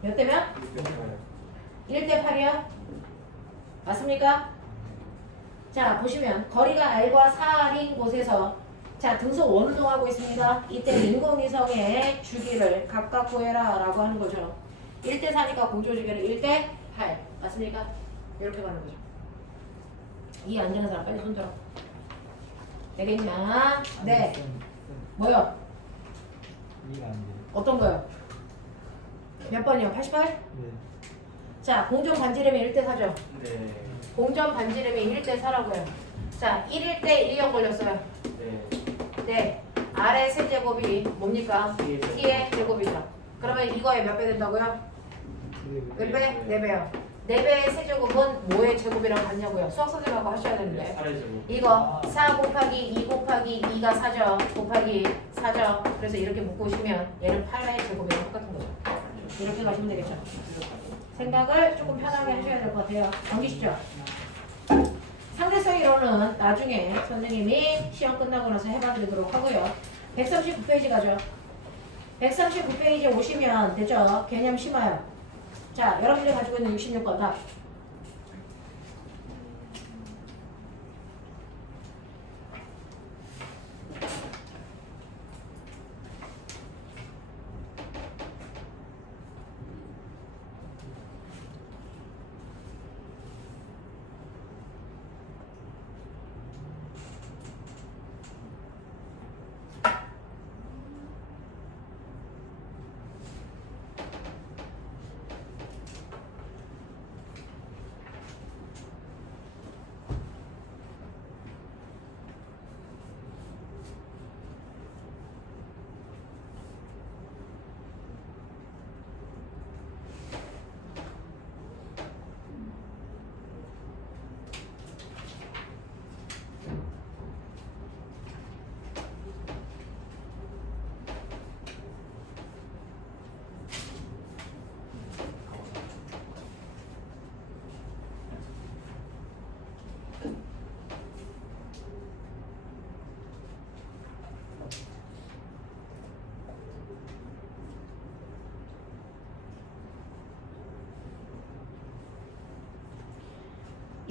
몇 대면? 1대 8이요? 맞습니까? 자, 보시면 거리가 R과 4R인 곳에서 자, 등속 원운동하고 있습니다. 이때 인공위성의 주기를 각각 구해라 라고 하는 거죠. 1대 4니까 공조주기를 1대 8 맞습니까? 이렇게 가는 거죠. 이해 안 되는 사람 빨리 손들어. 되겠냐? 네. 뭐요? 어떤 거요? 몇 번이요? 88? 자, 공전 반지름이 1대 4죠? 네. 공전 반지름이 1대 4라고요. 자, 1일 때 1년 걸렸어요. 네. 네. R의 세제곱이 뭡니까? T의 제곱이죠. 그러면 이거에 몇 배 된다고요? 몇 배? 4배요. 4배의 세제곱은 뭐의 제곱이랑 같냐고요? 수학 선생님하고 하셔야 되는데. 이거 4 곱하기 2 곱하기 2가 4죠. 곱하기 4죠. 그래서 이렇게 묶으시면 얘는 8의 제곱이랑 똑같은 거죠. 이렇게 가시면 되겠죠. 생각을 조금 편하게 하셔야 될 것 같아요. 넘기시죠. 상대성 이론은 나중에 선생님이 시험 끝나고 나서 해봐드리도록 하고요. 139페이지 가죠. 139페이지 오시면 되죠. 개념 심화요. 자, 여러분들이 가지고 있는 66번 답.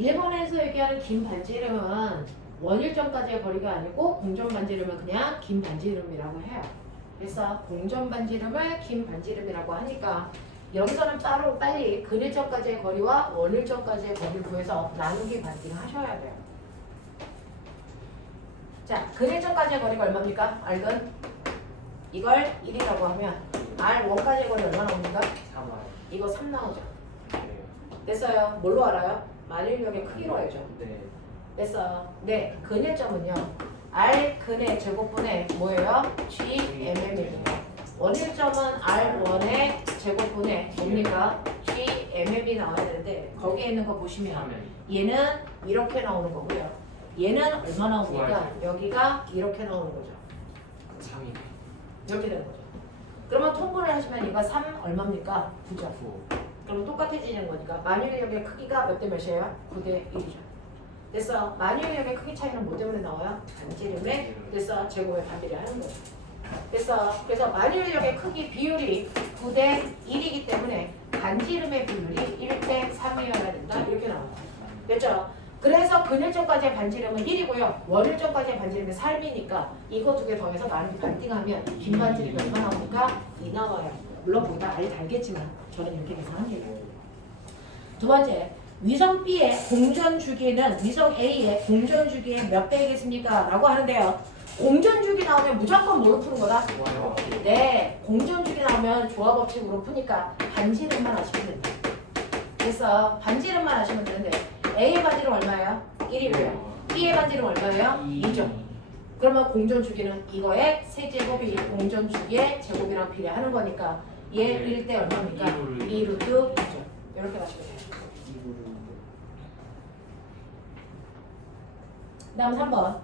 일본에서 얘기하는 긴 반지 이름은 원일점까지의 거리가 아니고 공전 반지 이름은 그냥 긴 반지 이름이라고 해요. 그래서 공전 반지 이름을 긴 반지 이름이라고 하니까 여기서는 따로 빨리 근일점까지의 거리와 원일점까지의 거리를 구해서 나누기 반기를 하셔야 돼요. 자, 근일점까지의 거리가 얼마입니까? R근 이걸 1이라고 하면 R1까지의 거리 얼마 나옵니까? 3알. 이거 3 나오죠. 네. 됐어요. 뭘로 알아요? 만일력의 크기로 알죠. 네. 됐어요. 네, 근일점은요. R 근의 제곱분의 뭐예요? GMM입니다. 원일점은 R1의 제곱분의 뭡니까? GMM이 나와야 되는데 거기에 있는 거 보시면 3알. 얘는 이렇게 나오는 거고요. 얘는 얼마 나옵니까? 구하죠. 여기가 이렇게 나오는 거죠. 3이. 이렇게 되는 거죠. 그러면 통분을 하시면 이거 3 얼마입니까? 9죠. 9. 그럼 똑같아지는 거니까 만유인력의 크기가 몇 대 몇이에요? 9대 1이죠. 됐어. 만유인력의 크기 차이는 뭐 때문에 나와요? 반지름의 됐어. 제곱의 반비례 하는 거죠. 됐어. 그래서 만유인력의 크기 비율이 9대 1이기 때문에 반지름의 비율이 1대 3이어야 된다. 이렇게 나와요. 됐죠? 그래서 근일점까지의 반지름은 1이고요. 원일점까지의 반지름은 3이니까 이거 두 개 더해서 나누기 반띵하면 긴 반지름이 얼마 나옵니까? 2 나와요. 물론 거기다 알이 달겠지만 저는 이렇게 계산합니다. 두 번째, 위성 B의 공전 주기는 위성 A의 공전 주기의 몇 배이겠습니까? 라고 하는데요. 공전 주기 나오면 무조건 뭐로 푸는 거다? 좋아요. 네, 공전 주기 나오면 조화 법칙으로 푸니까 반지름만 하시면 된다. 그래서 반지름만 하시면 되는데 A의 반지름 얼마예요? 1이고요. B의 반지름 얼마예요? 2죠. 그러면 공전 주기는 이거의 세제곱이 공전 주기의 제곱이랑 비례하는 거니까 얘 1대 얼마입니까? 2 루트 2죠. 이렇게 가시면 돼요. 그 다음 3번.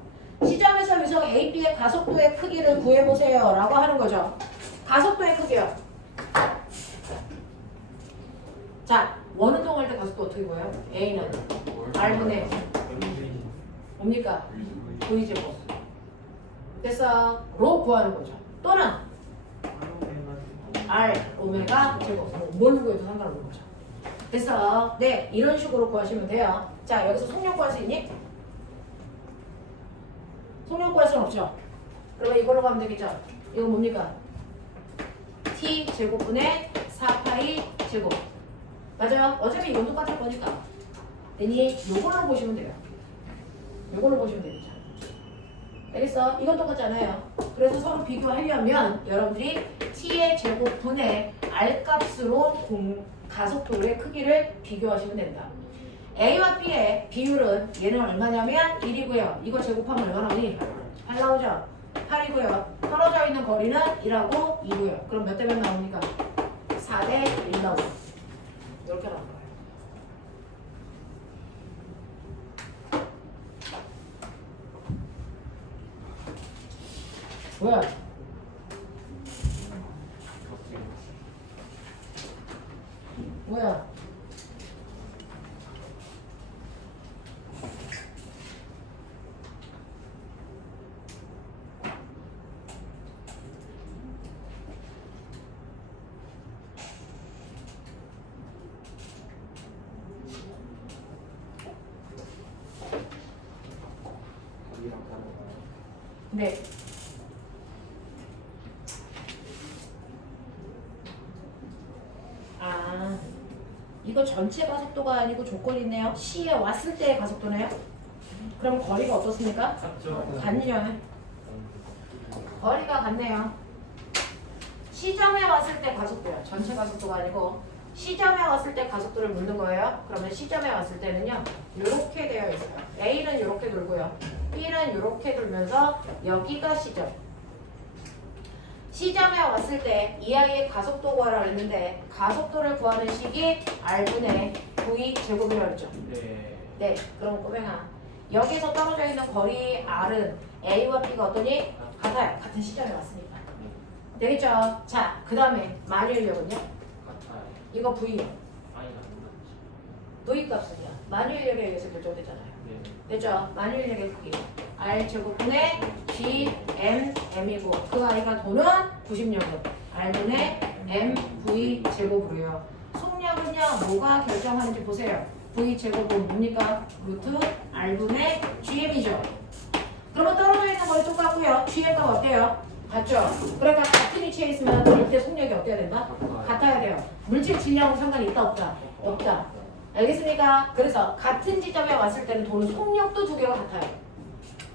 시점에서 위성 A, B의 가속도의 크기를 구해보세요 라고 하는 거죠. 가속도의 크기요. 자, 원운동할 때 가속도 어떻게 구해요? A는 R분의 뭡니까? V제곱. 그래서 로 구하는 거죠. 또는 R 오메가 제곱. 뭘로 구해도 상관없는 거죠. 그래서 네, 이런 식으로 구하시면 돼요. 자, 여기서 속력 구할 수 있니? 속력 구할 수는 없죠. 그러면 이걸로 가면 되겠죠. 이거 뭡니까? T 제곱분의 4파이 제곱. 맞아요. 어차피 이건 똑같을 거니까. 되니 요걸로 보시면 돼요. 요걸로 보시면 되겠죠. 알겠어? 이건 똑같잖아요. 그래서 서로 비교하려면 여러분들이 T의 제곱분의 R 값으로 가속도의 크기를 비교하시면 된다. A와 B의 비율은 얘는 얼마냐면 1이고요. 이거 제곱하면 얼마 나오니? 8 나오죠? 8이고요. 떨어져 있는 거리는 1하고 2고요. 그럼 몇 대 몇 나옵니까? 4대 1 나오죠. 이렇게 나온 거예요. 뭐야? 뭐야? 네. 아, 이거 전체 가속도가 아니고 조건이 있네요. C에 왔을 때의 가속도네요. 그럼 거리가 어떻습니까? 같죠. 거리가 같네요. 시점에 왔을 때 가속도요. 전체 가속도가 아니고 시점에 왔을 때 가속도를 묻는 거예요. 그러면 시점에 왔을 때는요. 이렇게 되어 있어요. A는 이렇게 돌고요. B는 이렇게 돌면서 여기가 시점. 시점에 왔을 때 이 아이의 가속도 구하라 했는데 가속도를 구하는 식이 R분의 V 제곱이라고 했죠. 네. 네, 그럼 꼬맹아. 여기서 떨어져 있는 거리 R은 A와 B가 어떠니? 같아요. 같은 시점에 왔으니까. 되겠죠? 자, 그 다음에 만유인력은요? 같아요. 이거 V요. 아니 안 V 값은요? 만유인력에 의해서 결정되잖아요. 네. 됐죠? 만유인력의 크기. R 제곱분의 G, M, M이고 그 아이가 도는 90력은 R분의 M, V 제곱으로요. 속력은요, 뭐가 결정하는지 보세요. V 제곱은 뭡니까? 루트 R분의 GM이죠. 그러면 떨어져 있는 거리 똑같고요. GM값 어때요? 같죠? 그러니까 같은 위치에 있으면 절대 속력이 어때야 된다? 같아야 돼요. 물질 질량하고 상관이 있다 없다? 없다. 알겠습니까? 그래서 같은 지점에 왔을 때는 도는 속력도 두 개가 같아요.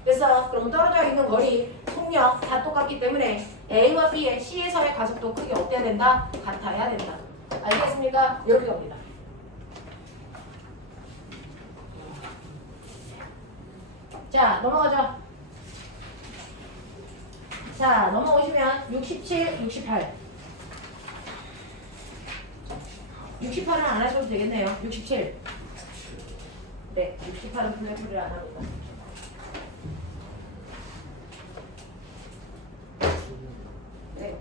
그래서 그럼 떨어져 있는 거리, 속력 다 똑같기 때문에 A와 B의 C에서의 가속도 크게 어때야 된다? 같아야 된다. 알겠습니까? 여기 갑니다. 자, 넘어가죠. 자, 넘어오시면 67, 68. 68은 안 하셔도 되겠네요. 67. 네, 68은 블랙홀을 안 합니다. 네.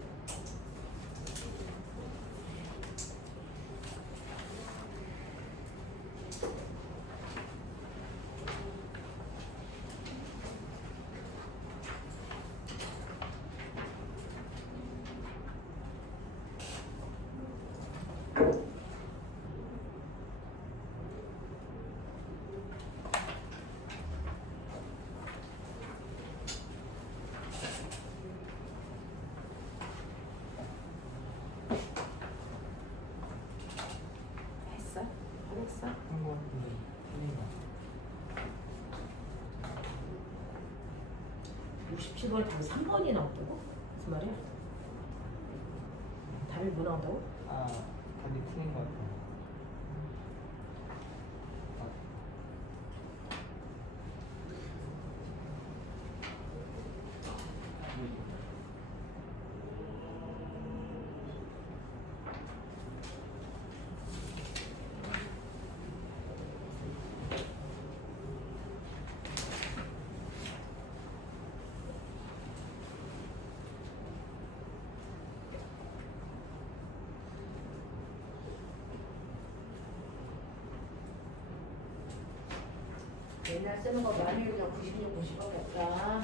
했어? 안 했어? 한번 틀린다. 67번에 답이 3번이 나온다고? 무슨 말이야? 답이 뭐 나온다고? 아, 답이 틀린 것 같아. 옛날 쓰는 거 많이 그냥 96, 90밖에 없다.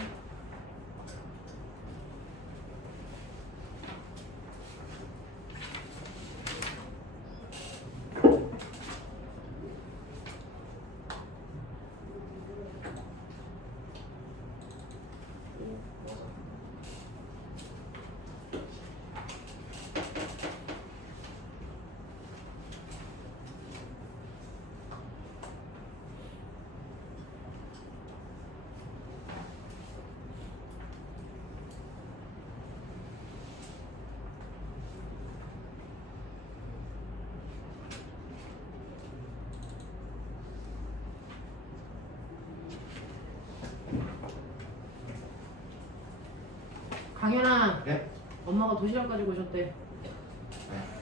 강현아, 네? 엄마가 도시락 가지고 오셨대.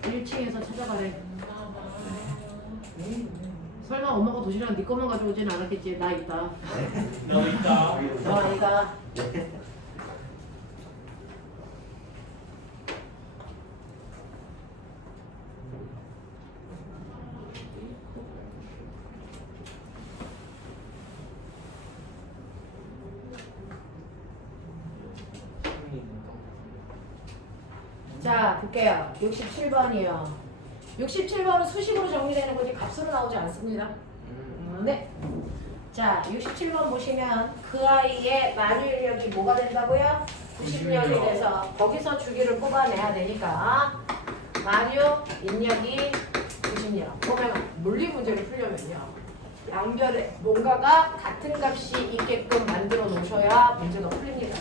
1층에서 찾아가래. 설마 엄마가 도시락 네 것만 가지고 오진 않았겠지? 나 있다. 나도 있다. 너 아니다. 자, 볼게요. 67번이요. 67번은 수식으로 정리되는 거지 값으로 나오지 않습니다. 네. 자, 67번 보시면 그 아이의 만유 인력이 뭐가 된다고요? 90년이 돼서 거기서 주기를 뽑아내야 되니까 만유 인력이 90년. 그러면 물리 문제를 풀려면요. 양별에 뭔가가 같은 값이 있게끔 만들어 놓으셔야 문제가 풀립니다.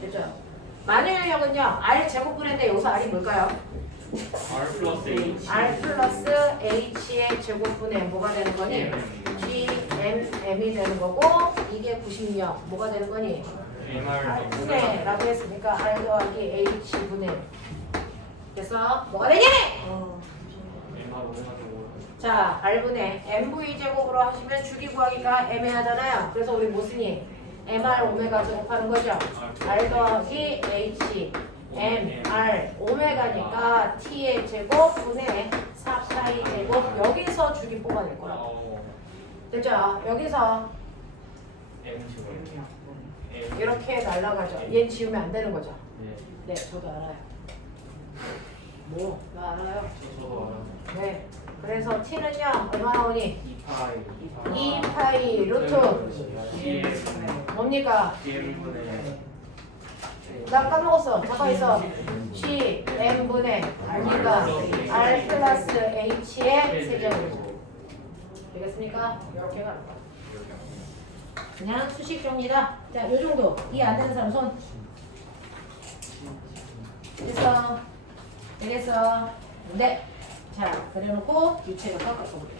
됐죠? 만유 인력은요. R 제곱분인데 여기서 R이 뭘까요? R 플러스 H. R 플러스 H의 제곱분에 뭐가 되는 거니? GMM이 되는 거고 이게 90년 뭐가 되는 거니? MR 분의 라고 했으니까 R 더하기 H분의 그래서 뭐가 되니? MR 오메가 제곱. 자 R분의 MV 제곱으로 하시면 주기 구하기가 애매하잖아요. 그래서 우리 뭐 쓰니? MR 오메가 제곱하는 거죠. R 더하기 H MR 오메가니까 T의 제곱 분의 4 파이 제곱 여기서 주기 뽑아낼 거라고. 됐죠? 여기서 M 제곱. M. 이렇게 날아가죠. 얘 지우면 안 되는 거죠. 네. 네, 저도 알아요. 뭐? 나 알아요. 저도 알아요. 네. 그래서 t는요 얼마 나오니? 2파이 2파이 루트 뭡니까? DM분의 나 까먹었어. 잠깐 있어. C n분의 R니까 R 플러스 H의 세제곱이죠. 되겠습니까? 이렇게 가는 거야. 그냥 수식 정리다. 자, 요 정도. 이해 안 되는 사람 손. 됐어. 되겠어. 네. 자, 그래놓고 유체가 깎아볼게.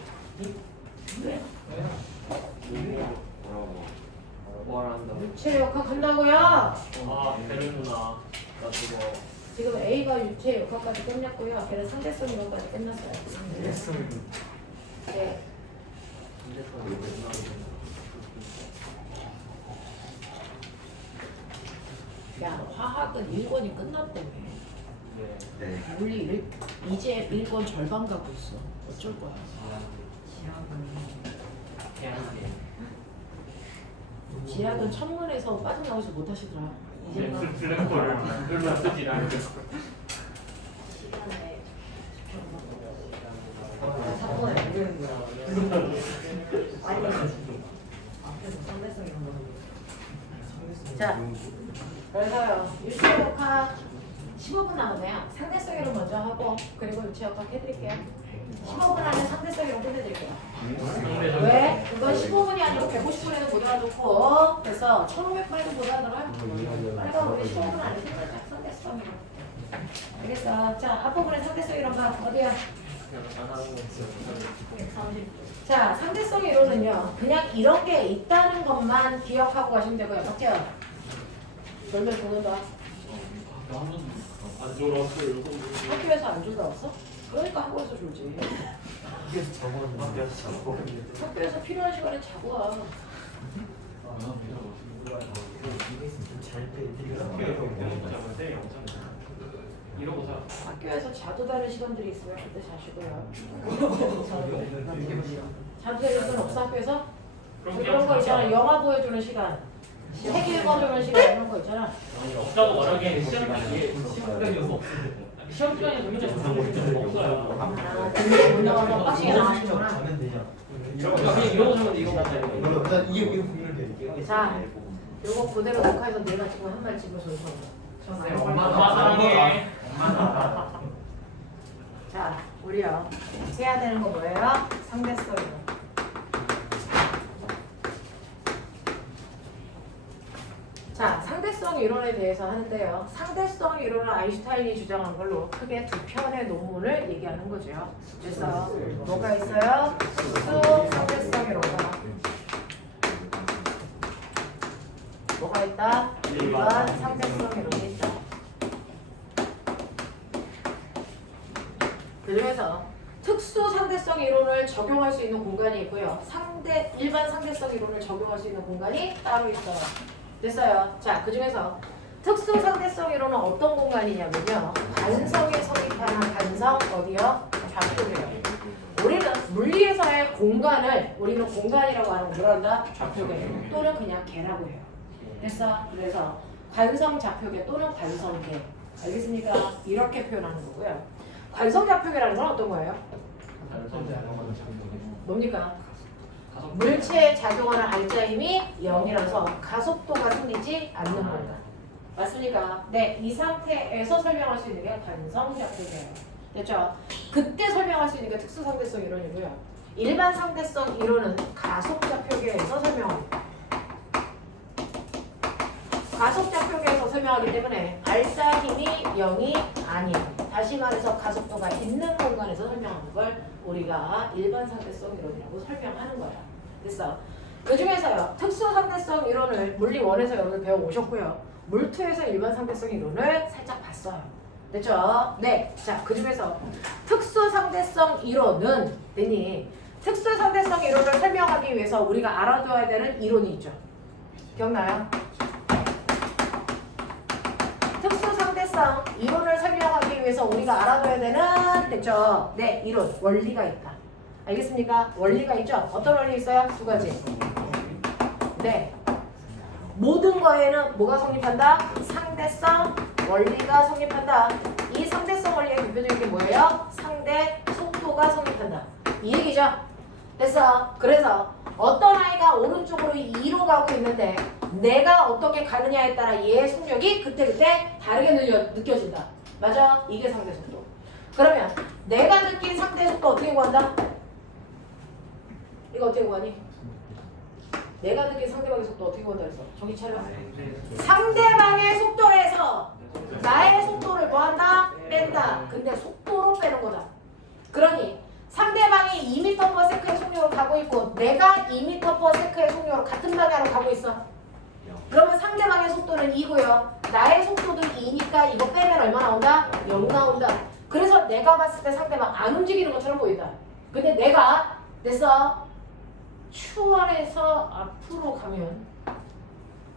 뭐라고? 뭐한다 유체 역학 한다고요? 아, 배를 누나. 나 그거. 지금 A가 유체 역학까지 끝났고요. 걔는 상대성 이론까지 끝났어요. 네. 야, 화학은 1권이 끝났다며. 네. 물리 이제 1권 절반 가고 있어. 어쩔 거야. 지학은 천문에서 빠져나오지 못하시더라. 이제는 블랙홀을 만들면 쓰지 않을까. 시간에 사건을 만드는 거야. 아니, 앞에서 상대성 이런 거. 자, 그래서요. 유체역학 15분 남았네요. 상대성 이론 먼저 하고 그리고 유체역학 해드릴게요. 15분 안에 상대성 이론 끝내드릴게요. 왜? 이건 15분이 아니고 150분에도 못 알아듣고 그래서 1500분에도 못 알아들어요. 그러니까 우리 15분 안에 살짝 상대성 이론. 알겠어. 자, 앞부분에 상대성 이론 가. 어디야? 자, 상대성 이론은요. 그냥 이런 게 있다는 것만 기억하고 가시면 되고요. 맞죠? 별별 보는다. 안 졸았어요. 학교에서 안 줄다 왔어? 그러니까 학교에서 졸지. 학교에서 필요한 시간에 자고 와. 이러고 자. 학교에서 자도 되는 시간들이 있으면 그때 자시고요. 자도 되는 시간 없어 학교에서? 그런 거 있잖아. 영화 보여주는 시간, 책 읽어주는 시간 이런 거 있잖아. 없다고 말하기엔 시험 기간에 문제 없어요. 아, 근데 못 나와서 빡시게 나가시구나. 그냥 이러고 저러고 이거 맞아요. 이게 보면 돼. 자, 요거 그대로 녹화해서 내가 지금 한 말 집어서 엄마 사랑해. 자, 우리요. 해야 되는 거 뭐예요? 상대성이요. 자, 상대성 이론에 대해서 하는데요. 상대성 이론을 아인슈타인이 주장한 걸로 크게 두 편의 논문을 얘기하는 거죠. 그래서 뭐가 있어요? 특수 상대성 이론과 뭐가 있다? 일반 상대성 이론이 있다. 그중에서 특수 상대성 이론을 적용할 수 있는 공간이 있고요. 일반 상대성 이론을 적용할 수 있는 공간이 따로 있어요. 됐어요. 자, 그중에서 특수 상대성 이론은 어떤 공간이냐면요. 관성에 성립하는 관성 어디요? 좌표계요. 우리는 물리에서의 공간을 우리는 공간이라고 하는 거 뭐라 한다? 좌표계 또는 그냥 개라고 해요. 됐어? 그래서 관성 좌표계 또는 관성계. 알겠습니까? 이렇게 표현하는 거고요. 관성 좌표계라는 건 어떤 거예요? 뭡니까? 물체에 작용하는 알자임이 0이라서 가속도가 생기지 않는 공간. 맞습니까? 네, 이 상태에서 설명할 수 있는 게 관성 좌표계예요. 됐죠? 그때 설명할 수 있는 게 특수 상대성 이론이고요. 일반 상대성 이론은 가속 좌표계에서 설명합니다. 가속 좌표계에서 설명하기 때문에 알자 힘이 0이 아니에요. 다시 말해서 가속도가 있는 공간에서 설명하는 걸 우리가 일반 상대성 이론이라고 설명하는 거야. 됐어. 그 중에서요. 특수 상대성 이론을 물리 1에서 여러분 배워오셨고요. 물 2에서 일반 상대성 이론을 살짝 봤어요. 됐죠? 네. 자, 그 중에서 특수 상대성 이론은 특수 상대성 이론을 설명하기 위해서 우리가 알아둬야 되는 이론이 있죠. 기억나요? 특수 상대성 이론을 설명하기 위해서 우리가 알아둬야 되는 됐죠? 네, 이론, 원리가 있다. 알겠습니까? 원리가 있죠? 어떤 원리 있어요? 두 가지. 네. 모든 거에는 뭐가 성립한다? 상대성 원리가 성립한다. 이 상대성 원리의 대표적인 게 뭐예요? 상대 속도가 속도가 성립한다. 이 얘기죠? 됐어. 그래서 어떤 아이가 오른쪽으로 2로 가고 있는데 내가 어떻게 가느냐에 따라 얘의 속력이 그때그때 다르게 느껴진다. 맞아? 이게 상대 속도. 그러면 내가 느낀 상대 속도 어떻게 구한다? 이거 어떻게 구하니? 내가 느낀 상대방의 속도 어떻게 구한다 그랬어? 정신 차려. 상대방의 속도에서 나의 속도를 뭐한다? 뺀다. 근데 속도로 빼는 거다. 그러니 상대방이 2m/s의 속력으로 가고 있고 내가 2m/s의 속력으로 같은 방향으로 가고 있어. 그러면 상대방의 속도는 2고요. 나의 속도도 2니까 이거 빼면 얼마 나온다? 0 나온다. 그래서 내가 봤을 때 상대방 안 움직이는 것처럼 보인다. 근데 내가 됐어. 추월해서 앞으로 가면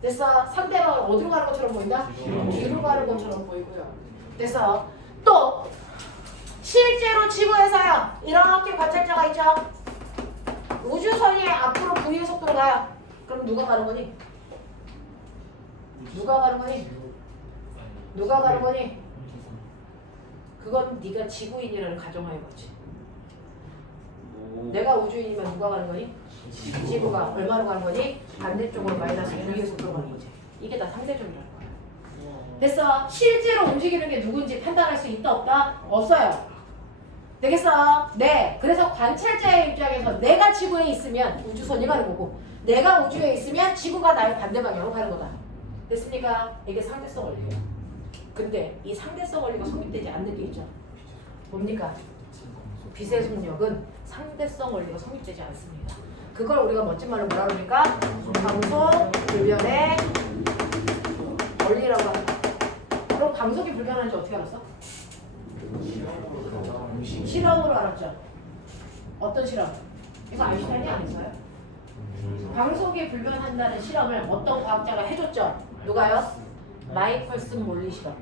됐어. 상대방은 어디로 가는 것처럼 보인다? 뒤로 가는 것처럼 보이고요. 됐어. 또 실제로 지구에서요. 이렇게 관찰자가 있죠. 우주선이 앞으로 V의 속도로 가요. 그럼 누가 가는 거니? 누가 가는 거니? 누가 가는 거니? 그건 네가 지구인이라는 가정하에 거지. 내가 우주인이면 누가 가는 거니? 지구가 얼마로 가는 거니? 반대쪽으로 마이너스 V의 속도로 가는 거지. 이게 다 상대적이라는 거야. 됐어. 실제로 움직이는 게 누군지 판단할 수 있다 없다? 없어요. 되겠어? 네. 그래서 관찰자의 입장에서 내가 지구에 있으면 우주선이 가는 거고 내가 우주에 있으면 지구가 나의 반대 방향으로 가는 거다. 됐습니까? 이게 상대성 원리예요. 근데 이 상대성 원리가 성립되지 않는 게 있죠. 뭡니까? 빛의 속력은 상대성 원리가 성립되지 않습니다. 그걸 우리가 멋진 말로 뭐라 그럽니까? 방속 불변의 원리라고 합니다. 그럼 방속이 불변하는지 어떻게 알았어? 실험으로 알았죠. 어떤 실험? 이거 아인슈타인이 안 했어요? 방속이 불변한다는 실험을 어떤 과학자가 해줬죠? 누가요? 마이컬슨 몰리 실험.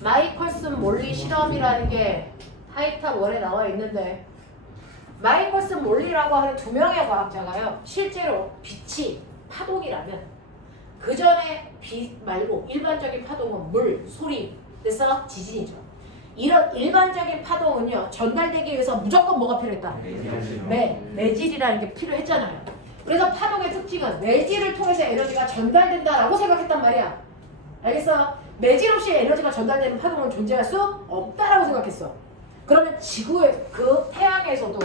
마이컬슨 몰리 실험이라는 게 타이탑 1에 나와 있는데 마이컬슨 몰리라고 하는 2명의 과학자가요. 실제로 빛이 파동이라면 그 전에 빛 말고 일반적인 파동은 물, 소리, 됐어? 지진이죠. 이런 일반적인 파동은요. 전달되기 위해서 무조건 뭐가 필요했다? 매질이라는 게 필요했잖아요. 그래서 파동의 특징은 매질을 통해서 에너지가 전달된다라고 생각했단 말이야. 알겠어? 매질 없이 에너지가 전달되는 파동은 존재할 수 없다라고 생각했어. 그러면 지구의 그 태양에서도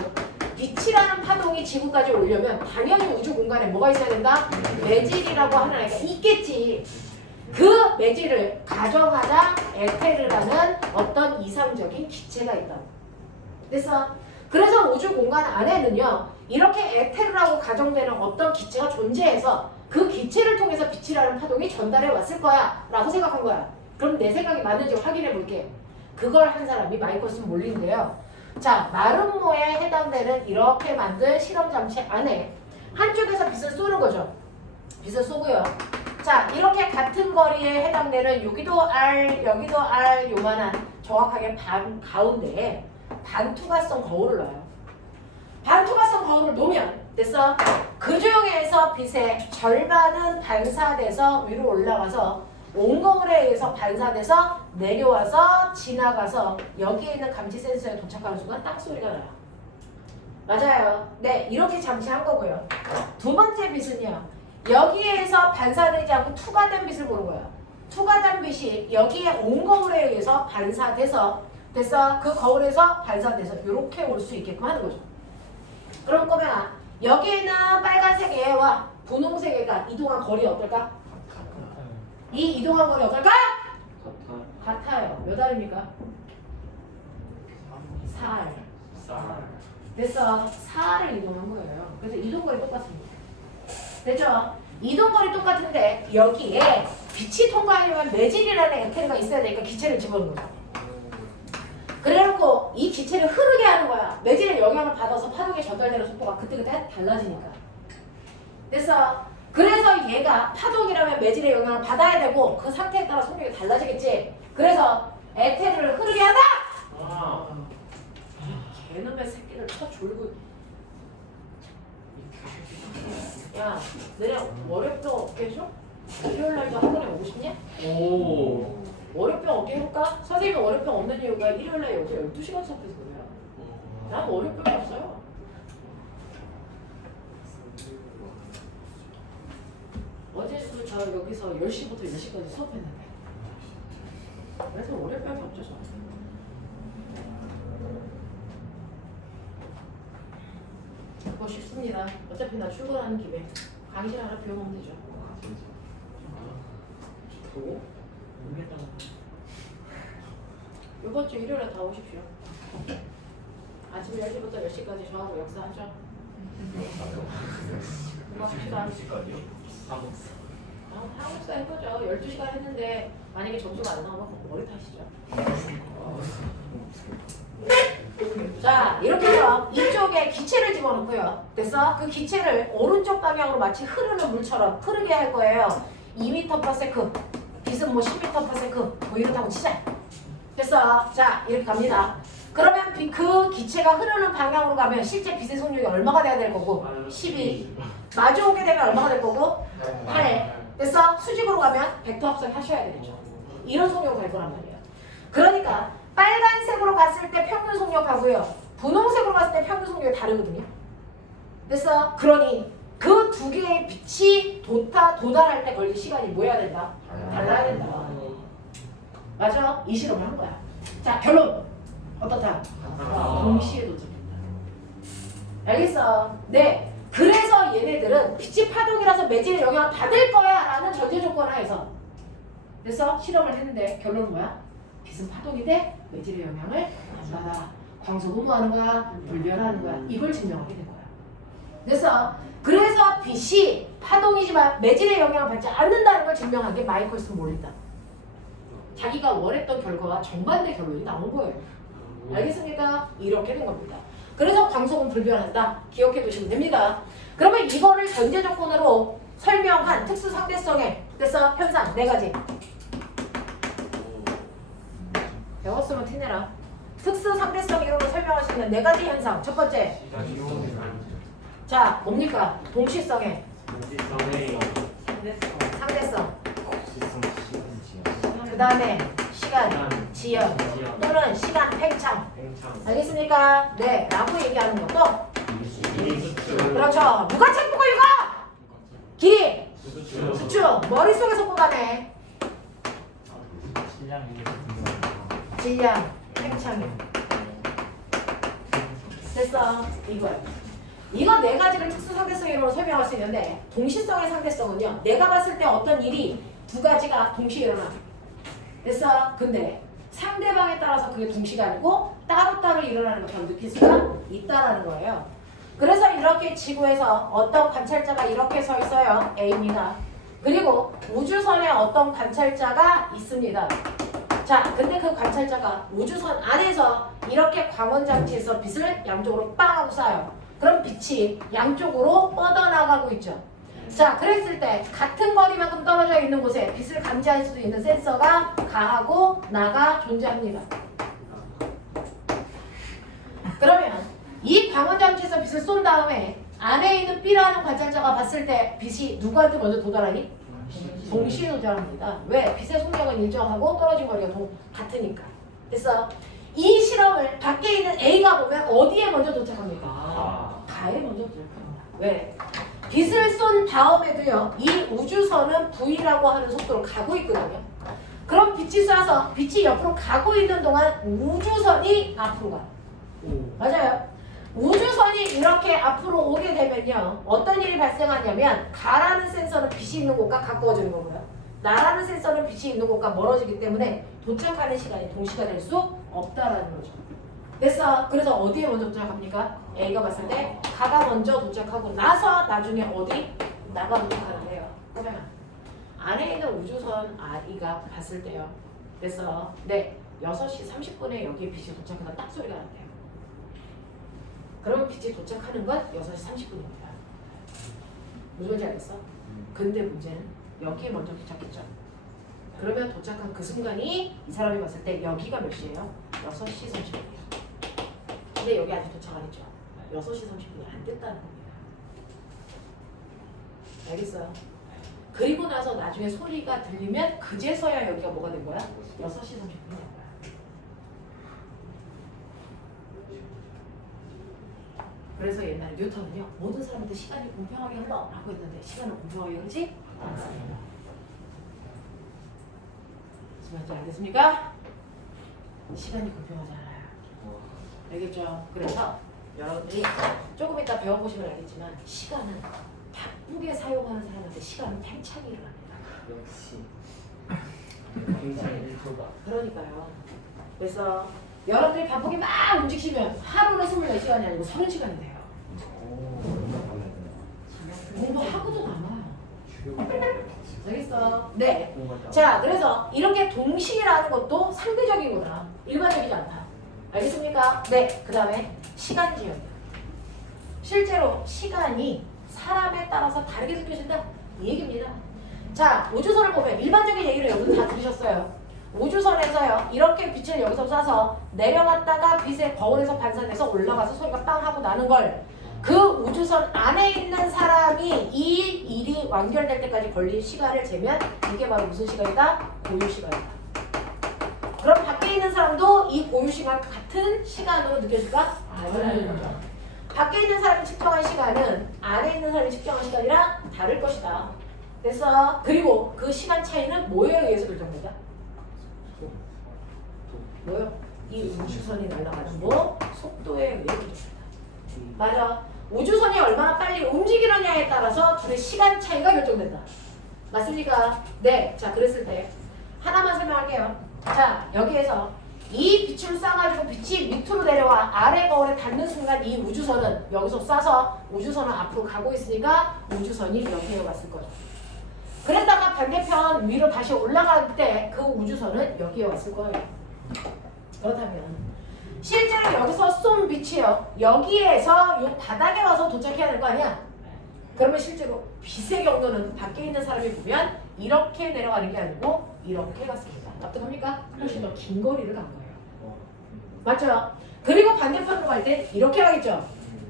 빛이라는 파동이 지구까지 오려면 당연히 우주 공간에 뭐가 있어야 된다? 매질이라고 하는 애가 있겠지. 그 매질을 가정하자 에테르라는 어떤 이상적인 기체가 있다. 됐어? 그래서 우주 공간 안에는요. 이렇게 에테르라고 가정되는 어떤 기체가 존재해서 그 기체를 통해서 빛이라는 파동이 전달해 왔을 거야 라고 생각한 거야. 그럼 내 생각이 맞는지 확인해 볼게. 그걸 한 사람이 마이컬슨 몰리인데요. 자, 마름모에 해당되는 이렇게 만든 실험 장치 안에 한쪽에서 빛을 쏘는 거죠. 빛을 쏘고요. 자, 이렇게 같은 거리에 해당되는 여기도 R, 여기도 R 요만한 정확하게 반 가운데에 반투과성 거울을 넣어요. 반투과성 거울을 놓으면 됐어? 그 중에서 빛의 절반은 반사돼서 위로 올라가서 온거울에 의해서 반사돼서 내려와서 지나가서 여기에 있는 감지 센서에 도착하는 순간 딱 소리가 나요. 맞아요. 네, 이렇게 장치한 거고요. 두 번째 빛은요. 여기에서 반사되지 않고 투과된 빛을 보는 거예요. 투과된 빛이 여기에 온거울에 의해서 반사돼서 됐어? 그 거울에서 반사돼서 이렇게 올 수 있게끔 하는 거죠. 그럼 꼬맹아, 여기에 있는 빨간색 애와 분홍색 애가 이동한 거리 어떨까? 이 이동한 거리 어떨까? 같아요. 몇 알입니까? 4알. 됐어. 4알을 이동한 거예요. 그래서 이동거리 똑같습니다. 됐죠? 이동거리 똑같은데 여기에 빛이 통과하려면 매질이라는 에테르가 있어야 되니까 기체를 집어넣는 거죠. 그래놓고 이 기체를 흐르게 하는 거야. 매질의 영향을 받아서 파동이 전달되는 속도가 그때그때 달라지니까. 됐어? 그래서 얘가 파동이라면 매질의 영향을 받아야 되고 그 상태에 따라 속력이 달라지겠지. 그래서 에테르를 흐르게 한다! 개놈의 새끼를 쳐 졸고. 야, 너네 월요병 어깨 해줘? 일요일날도 학원에 오고 싶냐? 오. 월요병 어깨 해볼까? 선생님이 월요병 없는 이유가 일요일날 여기 12시간 수업해서 그래요. 난 어려울 게 없어요. 어제도 저 여기서 10시부터 10시까지 수업했는데. 그래서 어려울 게 없죠, 저. 그거 쉽습니다. 어차피 나 출근하는 김에 강의실 하나 비워놓으면 되죠. 또? 이번 주 일요일에 다 오십시오. 아침 10시부터 몇 시까지 저하고 역사하죠. 고맙습니다. 한국사 해보죠. 12시간 했는데 만약에 점수가 안 나오면 머리 타시죠. 자, 이렇게 해서 이쪽에 기체를 집어넣고요. 됐어? 그 기체를 오른쪽 방향으로 마치 흐르는 물처럼 흐르게 할 거예요. 2m/s, 빛은 뭐 10m/s, 뭐 이렇다고 치자. 됐어? 자, 이렇게 갑니다. 그러면 그 기체가 흐르는 방향으로 가면 실제 빛의 속력이 얼마가 돼야 될 거고? 12. 마주오게 되면 얼마가 될 거고? 8. 됐어? 수직으로 가면 벡터 합성 하셔야 되겠죠. 이런 속력을 갈 거란 말이에요. 그러니까 빨간색으로 갔을 때 평균 속력하고요. 분홍색으로 갔을 때 평균 속력이 다르거든요. 됐어? 그러니 그 두 개의 빛이 도달할 때 걸릴 시간이 뭐 해야 된다? 달라야 된다. 맞아? 이 실험을 한 거야. 자, 결론. 어떻다? 동시에 도착한다. 알겠어? 네. 그래서 얘네들은 빛이 파동이라서 매질에 영향을 받을 거야 라는 전제 조건 하에서 그래서 실험을 했는데 결론은 뭐야? 빛은 파동이 돼? 매질의 영향을 안 받아. 광속은 뭐 하는 거야? 불변하는 거야. 이걸 증명하게 된 거야. 그래서 빛이 파동이지만 매질의 영향을 받지 않는다는 걸 증명한 게 마이클슨 몰리다. 자기가 원했던 결과와 정반대 결론이 나온 거예요. 알겠습니까? 이렇게 된 겁니다. 그래서 광속은 불변한다. 기억해 두시면 됩니다. 그러면 이거를 전제 조건으로 설명한 특수 상대성의 됐어? 현상 4가지. 배웠으면 티내라. 특수 상대성 이론으로 설명할 수 있는 4가지 현상. 첫 번째. 자, 뭡니까? 동시성의 상대성. 그 다음에 시간, 지연 또는 시간 팽창. 알겠습니까? 네, 라고 얘기하는 것도 그렇죠. 누가 책 보고 읽어? 길이, 수축, 머릿속에서 뽑아내. 질량, 팽창이. 됐어. 이거야. 이거 4가지를 특수상대성으로 설명할 수 있는데 동시성의 상대성은요. 내가 봤을 때 어떤 일이 2가지가 동시에 일어나. 됐어? 근데 상대방에 따라서 그게 동시가 아니고 따로따로 일어나는 것처럼 느낄 수가 있다라는 거예요. 그래서 이렇게 지구에서 어떤 관찰자가 이렇게 서 있어요. A입니다. 그리고 우주선에 어떤 관찰자가 있습니다. 자, 근데 그 관찰자가 우주선 안에서 이렇게 광원장치에서 빛을 양쪽으로 빵 하고 쏴요. 그럼 빛이 양쪽으로 뻗어나가고 있죠. 자, 그랬을 때 같은 거리만큼 떨어져 있는 곳에 빛을 감지할 수 있는 센서가 가하고 나가 존재합니다. 그러면 이 광원장치에서 빛을 쏜 다음에 안에 있는 B라는 관찰자가 봤을 때 빛이 누구한테 먼저 도달하니? 동시에 도달합니다. 왜? 빛의 속력은 일정하고 떨어진 거리가 같으니까. 됐어? 이 실험을 밖에 있는 A가 보면 어디에 먼저 도착합니까? 가에 먼저 도착합니다. 왜? 빛을 쏜 다음에도요. 이 우주선은 V라고 하는 속도로 가고 있거든요. 그럼 빛이 쏴서 빛이 옆으로 가고 있는 동안 우주선이 앞으로 가요. 맞아요. 우주선이 이렇게 앞으로 오게 되면요. 어떤 일이 발생하냐면 가라는 센서는 빛이 있는 곳과 가까워지는 거고요. 나라는 센서는 빛이 있는 곳과 멀어지기 때문에 도착하는 시간이 동시가 될 수 없다라는 거죠. 됐어. 그래서 어디에 먼저 도착합니까? A가 봤을 때 가가 먼저 도착하고 나서 나중에 어디? 나가 도착하는데요. 그러면 안에 있는 우주선 I가 봤을 때요. 됐어. 네. 6시 30분에 여기에 빛이 도착해서 딱 소리가 난대요. 그러면 빛이 도착하는 건 6시 30분입니다. 무슨 말인지 알겠어? 근데 문제는 여기에 먼저 도착했죠. 그러면 도착한 그 순간이 이 사람이 봤을 때 여기가 몇 시예요? 6시 30분이에요. 근데 여기 아직 도착 안 했죠. 6시 30분이 안 됐다는 겁니다. 알겠어요? 그리고 나서 나중에 소리가 들리면 그제서야 여기가 뭐가 된 거야? 6시 30분이 된 거야. 그래서 옛날에 뉴턴은요 모든 사람한테 시간이 공평하게 흘러라고 했는데 시간은 공평하게 흐르지 않습니다. 무슨 말인지 알겠습니까? 시간이 공평하지 않아요. 알겠죠? 그래서 여러분들이 조금 이따 배워보시면 알겠지만 시간은 바쁘게 사용하는 사람한테 시간은 팽창이 일어납니다. 역시. 굉장히 1초가. 그러니까요. 그래서 여러분들이 바쁘게 막 움직이면 하루는 24시간이 아니고 30시간이 돼요. 공부하고도 남아요. 알겠어? 네. 자, 그래서 이렇게 동시라는 것도 상대적인 거다. 일반적이지 않다. 알겠습니까? 네. 그 다음에 시간지연. 실제로 시간이 사람에 따라서 다르게 느껴진다. 이 얘기입니다. 자, 우주선을 보면 일반적인 얘기를 여러분 다 들으셨어요. 우주선에서요. 이렇게 빛을 여기서 쏴서 내려갔다가 빛의 거울에서 반사돼서 올라가서 소리가 빵 하고 나는 걸 그 우주선 안에 있는 사람이 이 일이 완결될 때까지 걸린 시간을 재면 이게 바로 무슨 시간이다? 고유 시간이다. 그럼 밖에 있는 사람도 이 고유 시간 같은 시간으로 느껴질까? 아니요. 밖에 있는 사람이 측정한 시간은 안에 있는 사람이 측정한 시간이랑 다를 것이다. 그래서 그리고 그 시간 차이는 뭐에 의해서 결정된다? 뭐요? 이 우주선이 날아가는 뭐 속도에 의해 결정된다. 맞아. 우주선이 얼마나 빨리 움직이느냐에 따라서 둘의 시간 차이가 결정된다. 맞습니까? 네. 자, 그랬을 때 하나만 설명할게요. 자, 여기에서 이 빛을 쏴가지고 빛이 밑으로 내려와 아래 거울에 닿는 순간 이 우주선은 여기서 쏴서 우주선은 앞으로 가고 있으니까 우주선이 여기에 왔을 거죠. 그랬다가 반대편 위로 다시 올라갈 때 그 우주선은 여기에 왔을 거예요. 그렇다면 실제로 여기서 쏜 빛이요. 여기에서 이 바닥에 와서 도착해야 될 거 아니야? 그러면 실제로 빛의 경로는 밖에 있는 사람이 보면 이렇게 내려가는 게 아니고 이렇게 갔습니다. 납득합니까? 훨씬 더 긴 거리를 간 거예요. 맞죠? 그리고 반대편으로 갈 때 이렇게 가겠죠?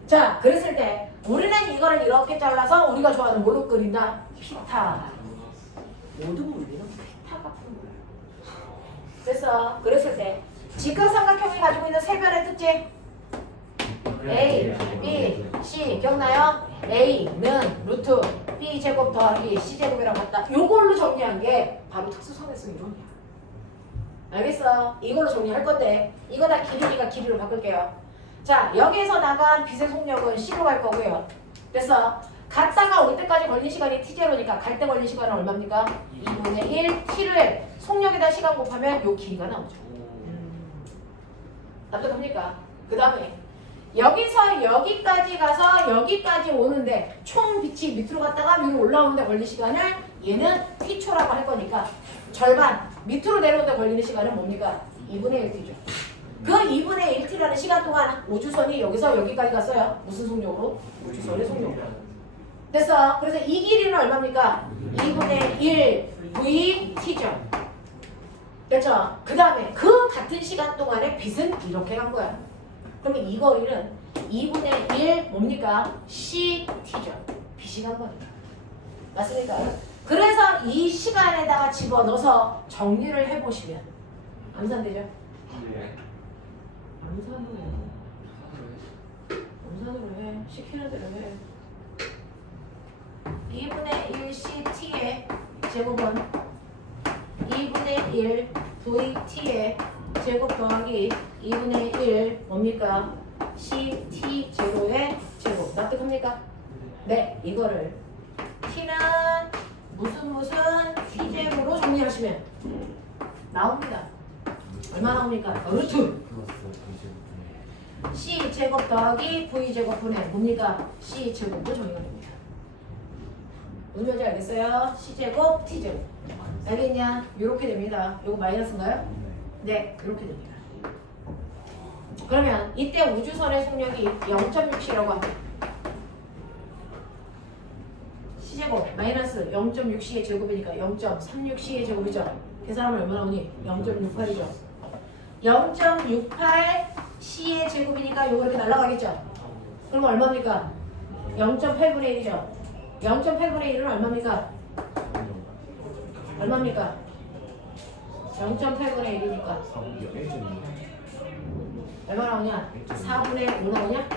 자, 그랬을 때 우리는 이거를 이렇게 잘라서 우리가 좋아하는 뭘로 끓인다? 피타. 모든 물리는 피타가 푸는 거예요. 그래서 그랬을 때 직각삼각형이 가지고 있는 세 변의 특징 A, B, C 기억나요? A는 루트 B 제곱 더하기 C 제곱이라고 했다. 요걸로 정리한 게 바로 특수선행성 이론이야. 알겠어? 이걸로 정리할 건데 이거 다 길이니까 길이로 바꿀게요. 자, 여기에서 나간 빛의 속력은 C로 갈 거고요. 그래서 갔다가 올 때까지 걸린 시간이 T0니까 갈 때 걸린 시간은 얼마입니까? 2분의 1 T를 속력에다 시간 곱하면 요 길이가 나오죠. 납득합니까? 그 다음에 여기서 여기까지 가서 여기까지 오는데 총 빛이 밑으로 갔다가 위로 올라오는데 걸린 시간을 얘는 T초라고 할 거니까 절반 밑으로 내려오는데 걸리는 시간은 뭡니까? 2분의 1T죠. 그 2분의 1T라는 시간 동안 우주선이 여기서 여기까지 갔어요. 무슨 속력으로? 우주선의 속력으로. 됐어. 그래서 이 길이는 얼마입니까? 2분의 1 VT죠. 됐죠? 그 다음에 그 같은 시간 동안에 빛은 이렇게 간 거야. 그러면 이 거리는 2분의 1 뭡니까? CT죠. 빛이 간 거니까. 맞습니까? 그래서 이 시간에다가 집어넣어서 정리를 해보시면 암산되죠? 네. 암산으로 해. 시키는 대로 해. 2분의 1 CT의 제곱은 2분의 1 VT의 제곱 더하기 2분의 1 뭡니까? CT 제로의 제곱. 납득합니까? 네, 이거를 T는 무슨 T제곱으로 정리하시면 나옵니다. 얼마 나옵니까? 루트 C제곱 더하기 V제곱분의 뭡니까? C제곱으로 정리가 됩니다. 무슨 말인지 알겠어요? C제곱, T제곱. 알겠냐? 이렇게 됩니다. 이거 마이너스인가요? 네, 이렇게 됩니다. 그러면 이때 우주선의 속력이 0.6C라고 합니다. C제곱 마이너스 0.6C의 제곱이니까 0.36C의 제곱이죠. 계산하면 얼마 나오니? 0.68이죠. 0.68C의 제곱이니까 이거 이렇게 날아가겠죠. 그럼 얼마입니까? 0.8분의 1이죠. 0.8분의 1은 얼마입니까? 얼마입니까? 0.8분의 1이니까 얼마 나오냐? 4분의 5 나오냐?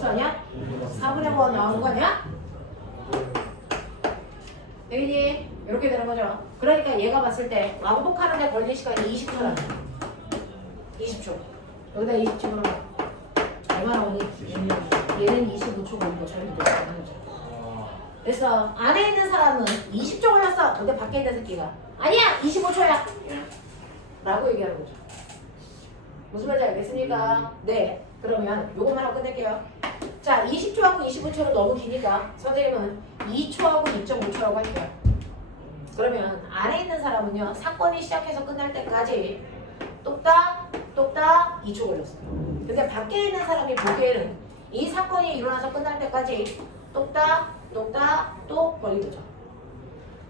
수 아니야? 4분의 5 나오는 거 아니야? 되겠니? 이렇게 되는 거죠. 그러니까 얘가 봤을 때 왕복하는 데 걸릴 시간이 20초라는 20초. 여기다 20초로 얼마나 오니? 얘는 25초 걸리고 저희는 몇 하는 거죠. 그래서 안에 있는 사람은 20초 걸렸어. 근데 밖에 있는 새끼가 아니야 25초야 라고 얘기하는 거죠. 무슨 말인지 알겠습니까? 네. 그러면 요것만 하고 끝낼게요. 자 20초하고 25초는 너무 기니까 선생님은 2초하고 2.5초라고 할게요. 그러면 안에 있는 사람은요 사건이 시작해서 끝날 때까지 똑딱 2초 걸렸어요. 근데 밖에 있는 사람이 보기에는 이 사건이 일어나서 끝날 때까지 똑딱 또 걸린 거죠.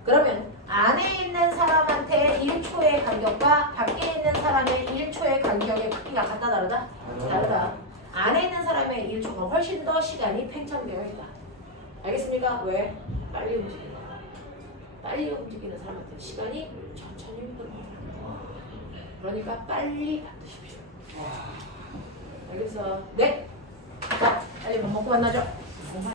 그러면 안에 있는 사람한테 1초의 간격과 밖에 있는 사람의 1초의 간격의 크기가 같다 다르다? 다르다. 안에 있는 사람의 1초가 훨씬 더 시간이 팽창되어 있다. 알겠습니까? 왜? 빨리 움직이는 빨리 움직이는 사람한테 시간이 천천히 흐릅니다. 그러니까 빨리 받으십시오. 알겠어? 네. 자, 빨리 밥 먹고 만나죠.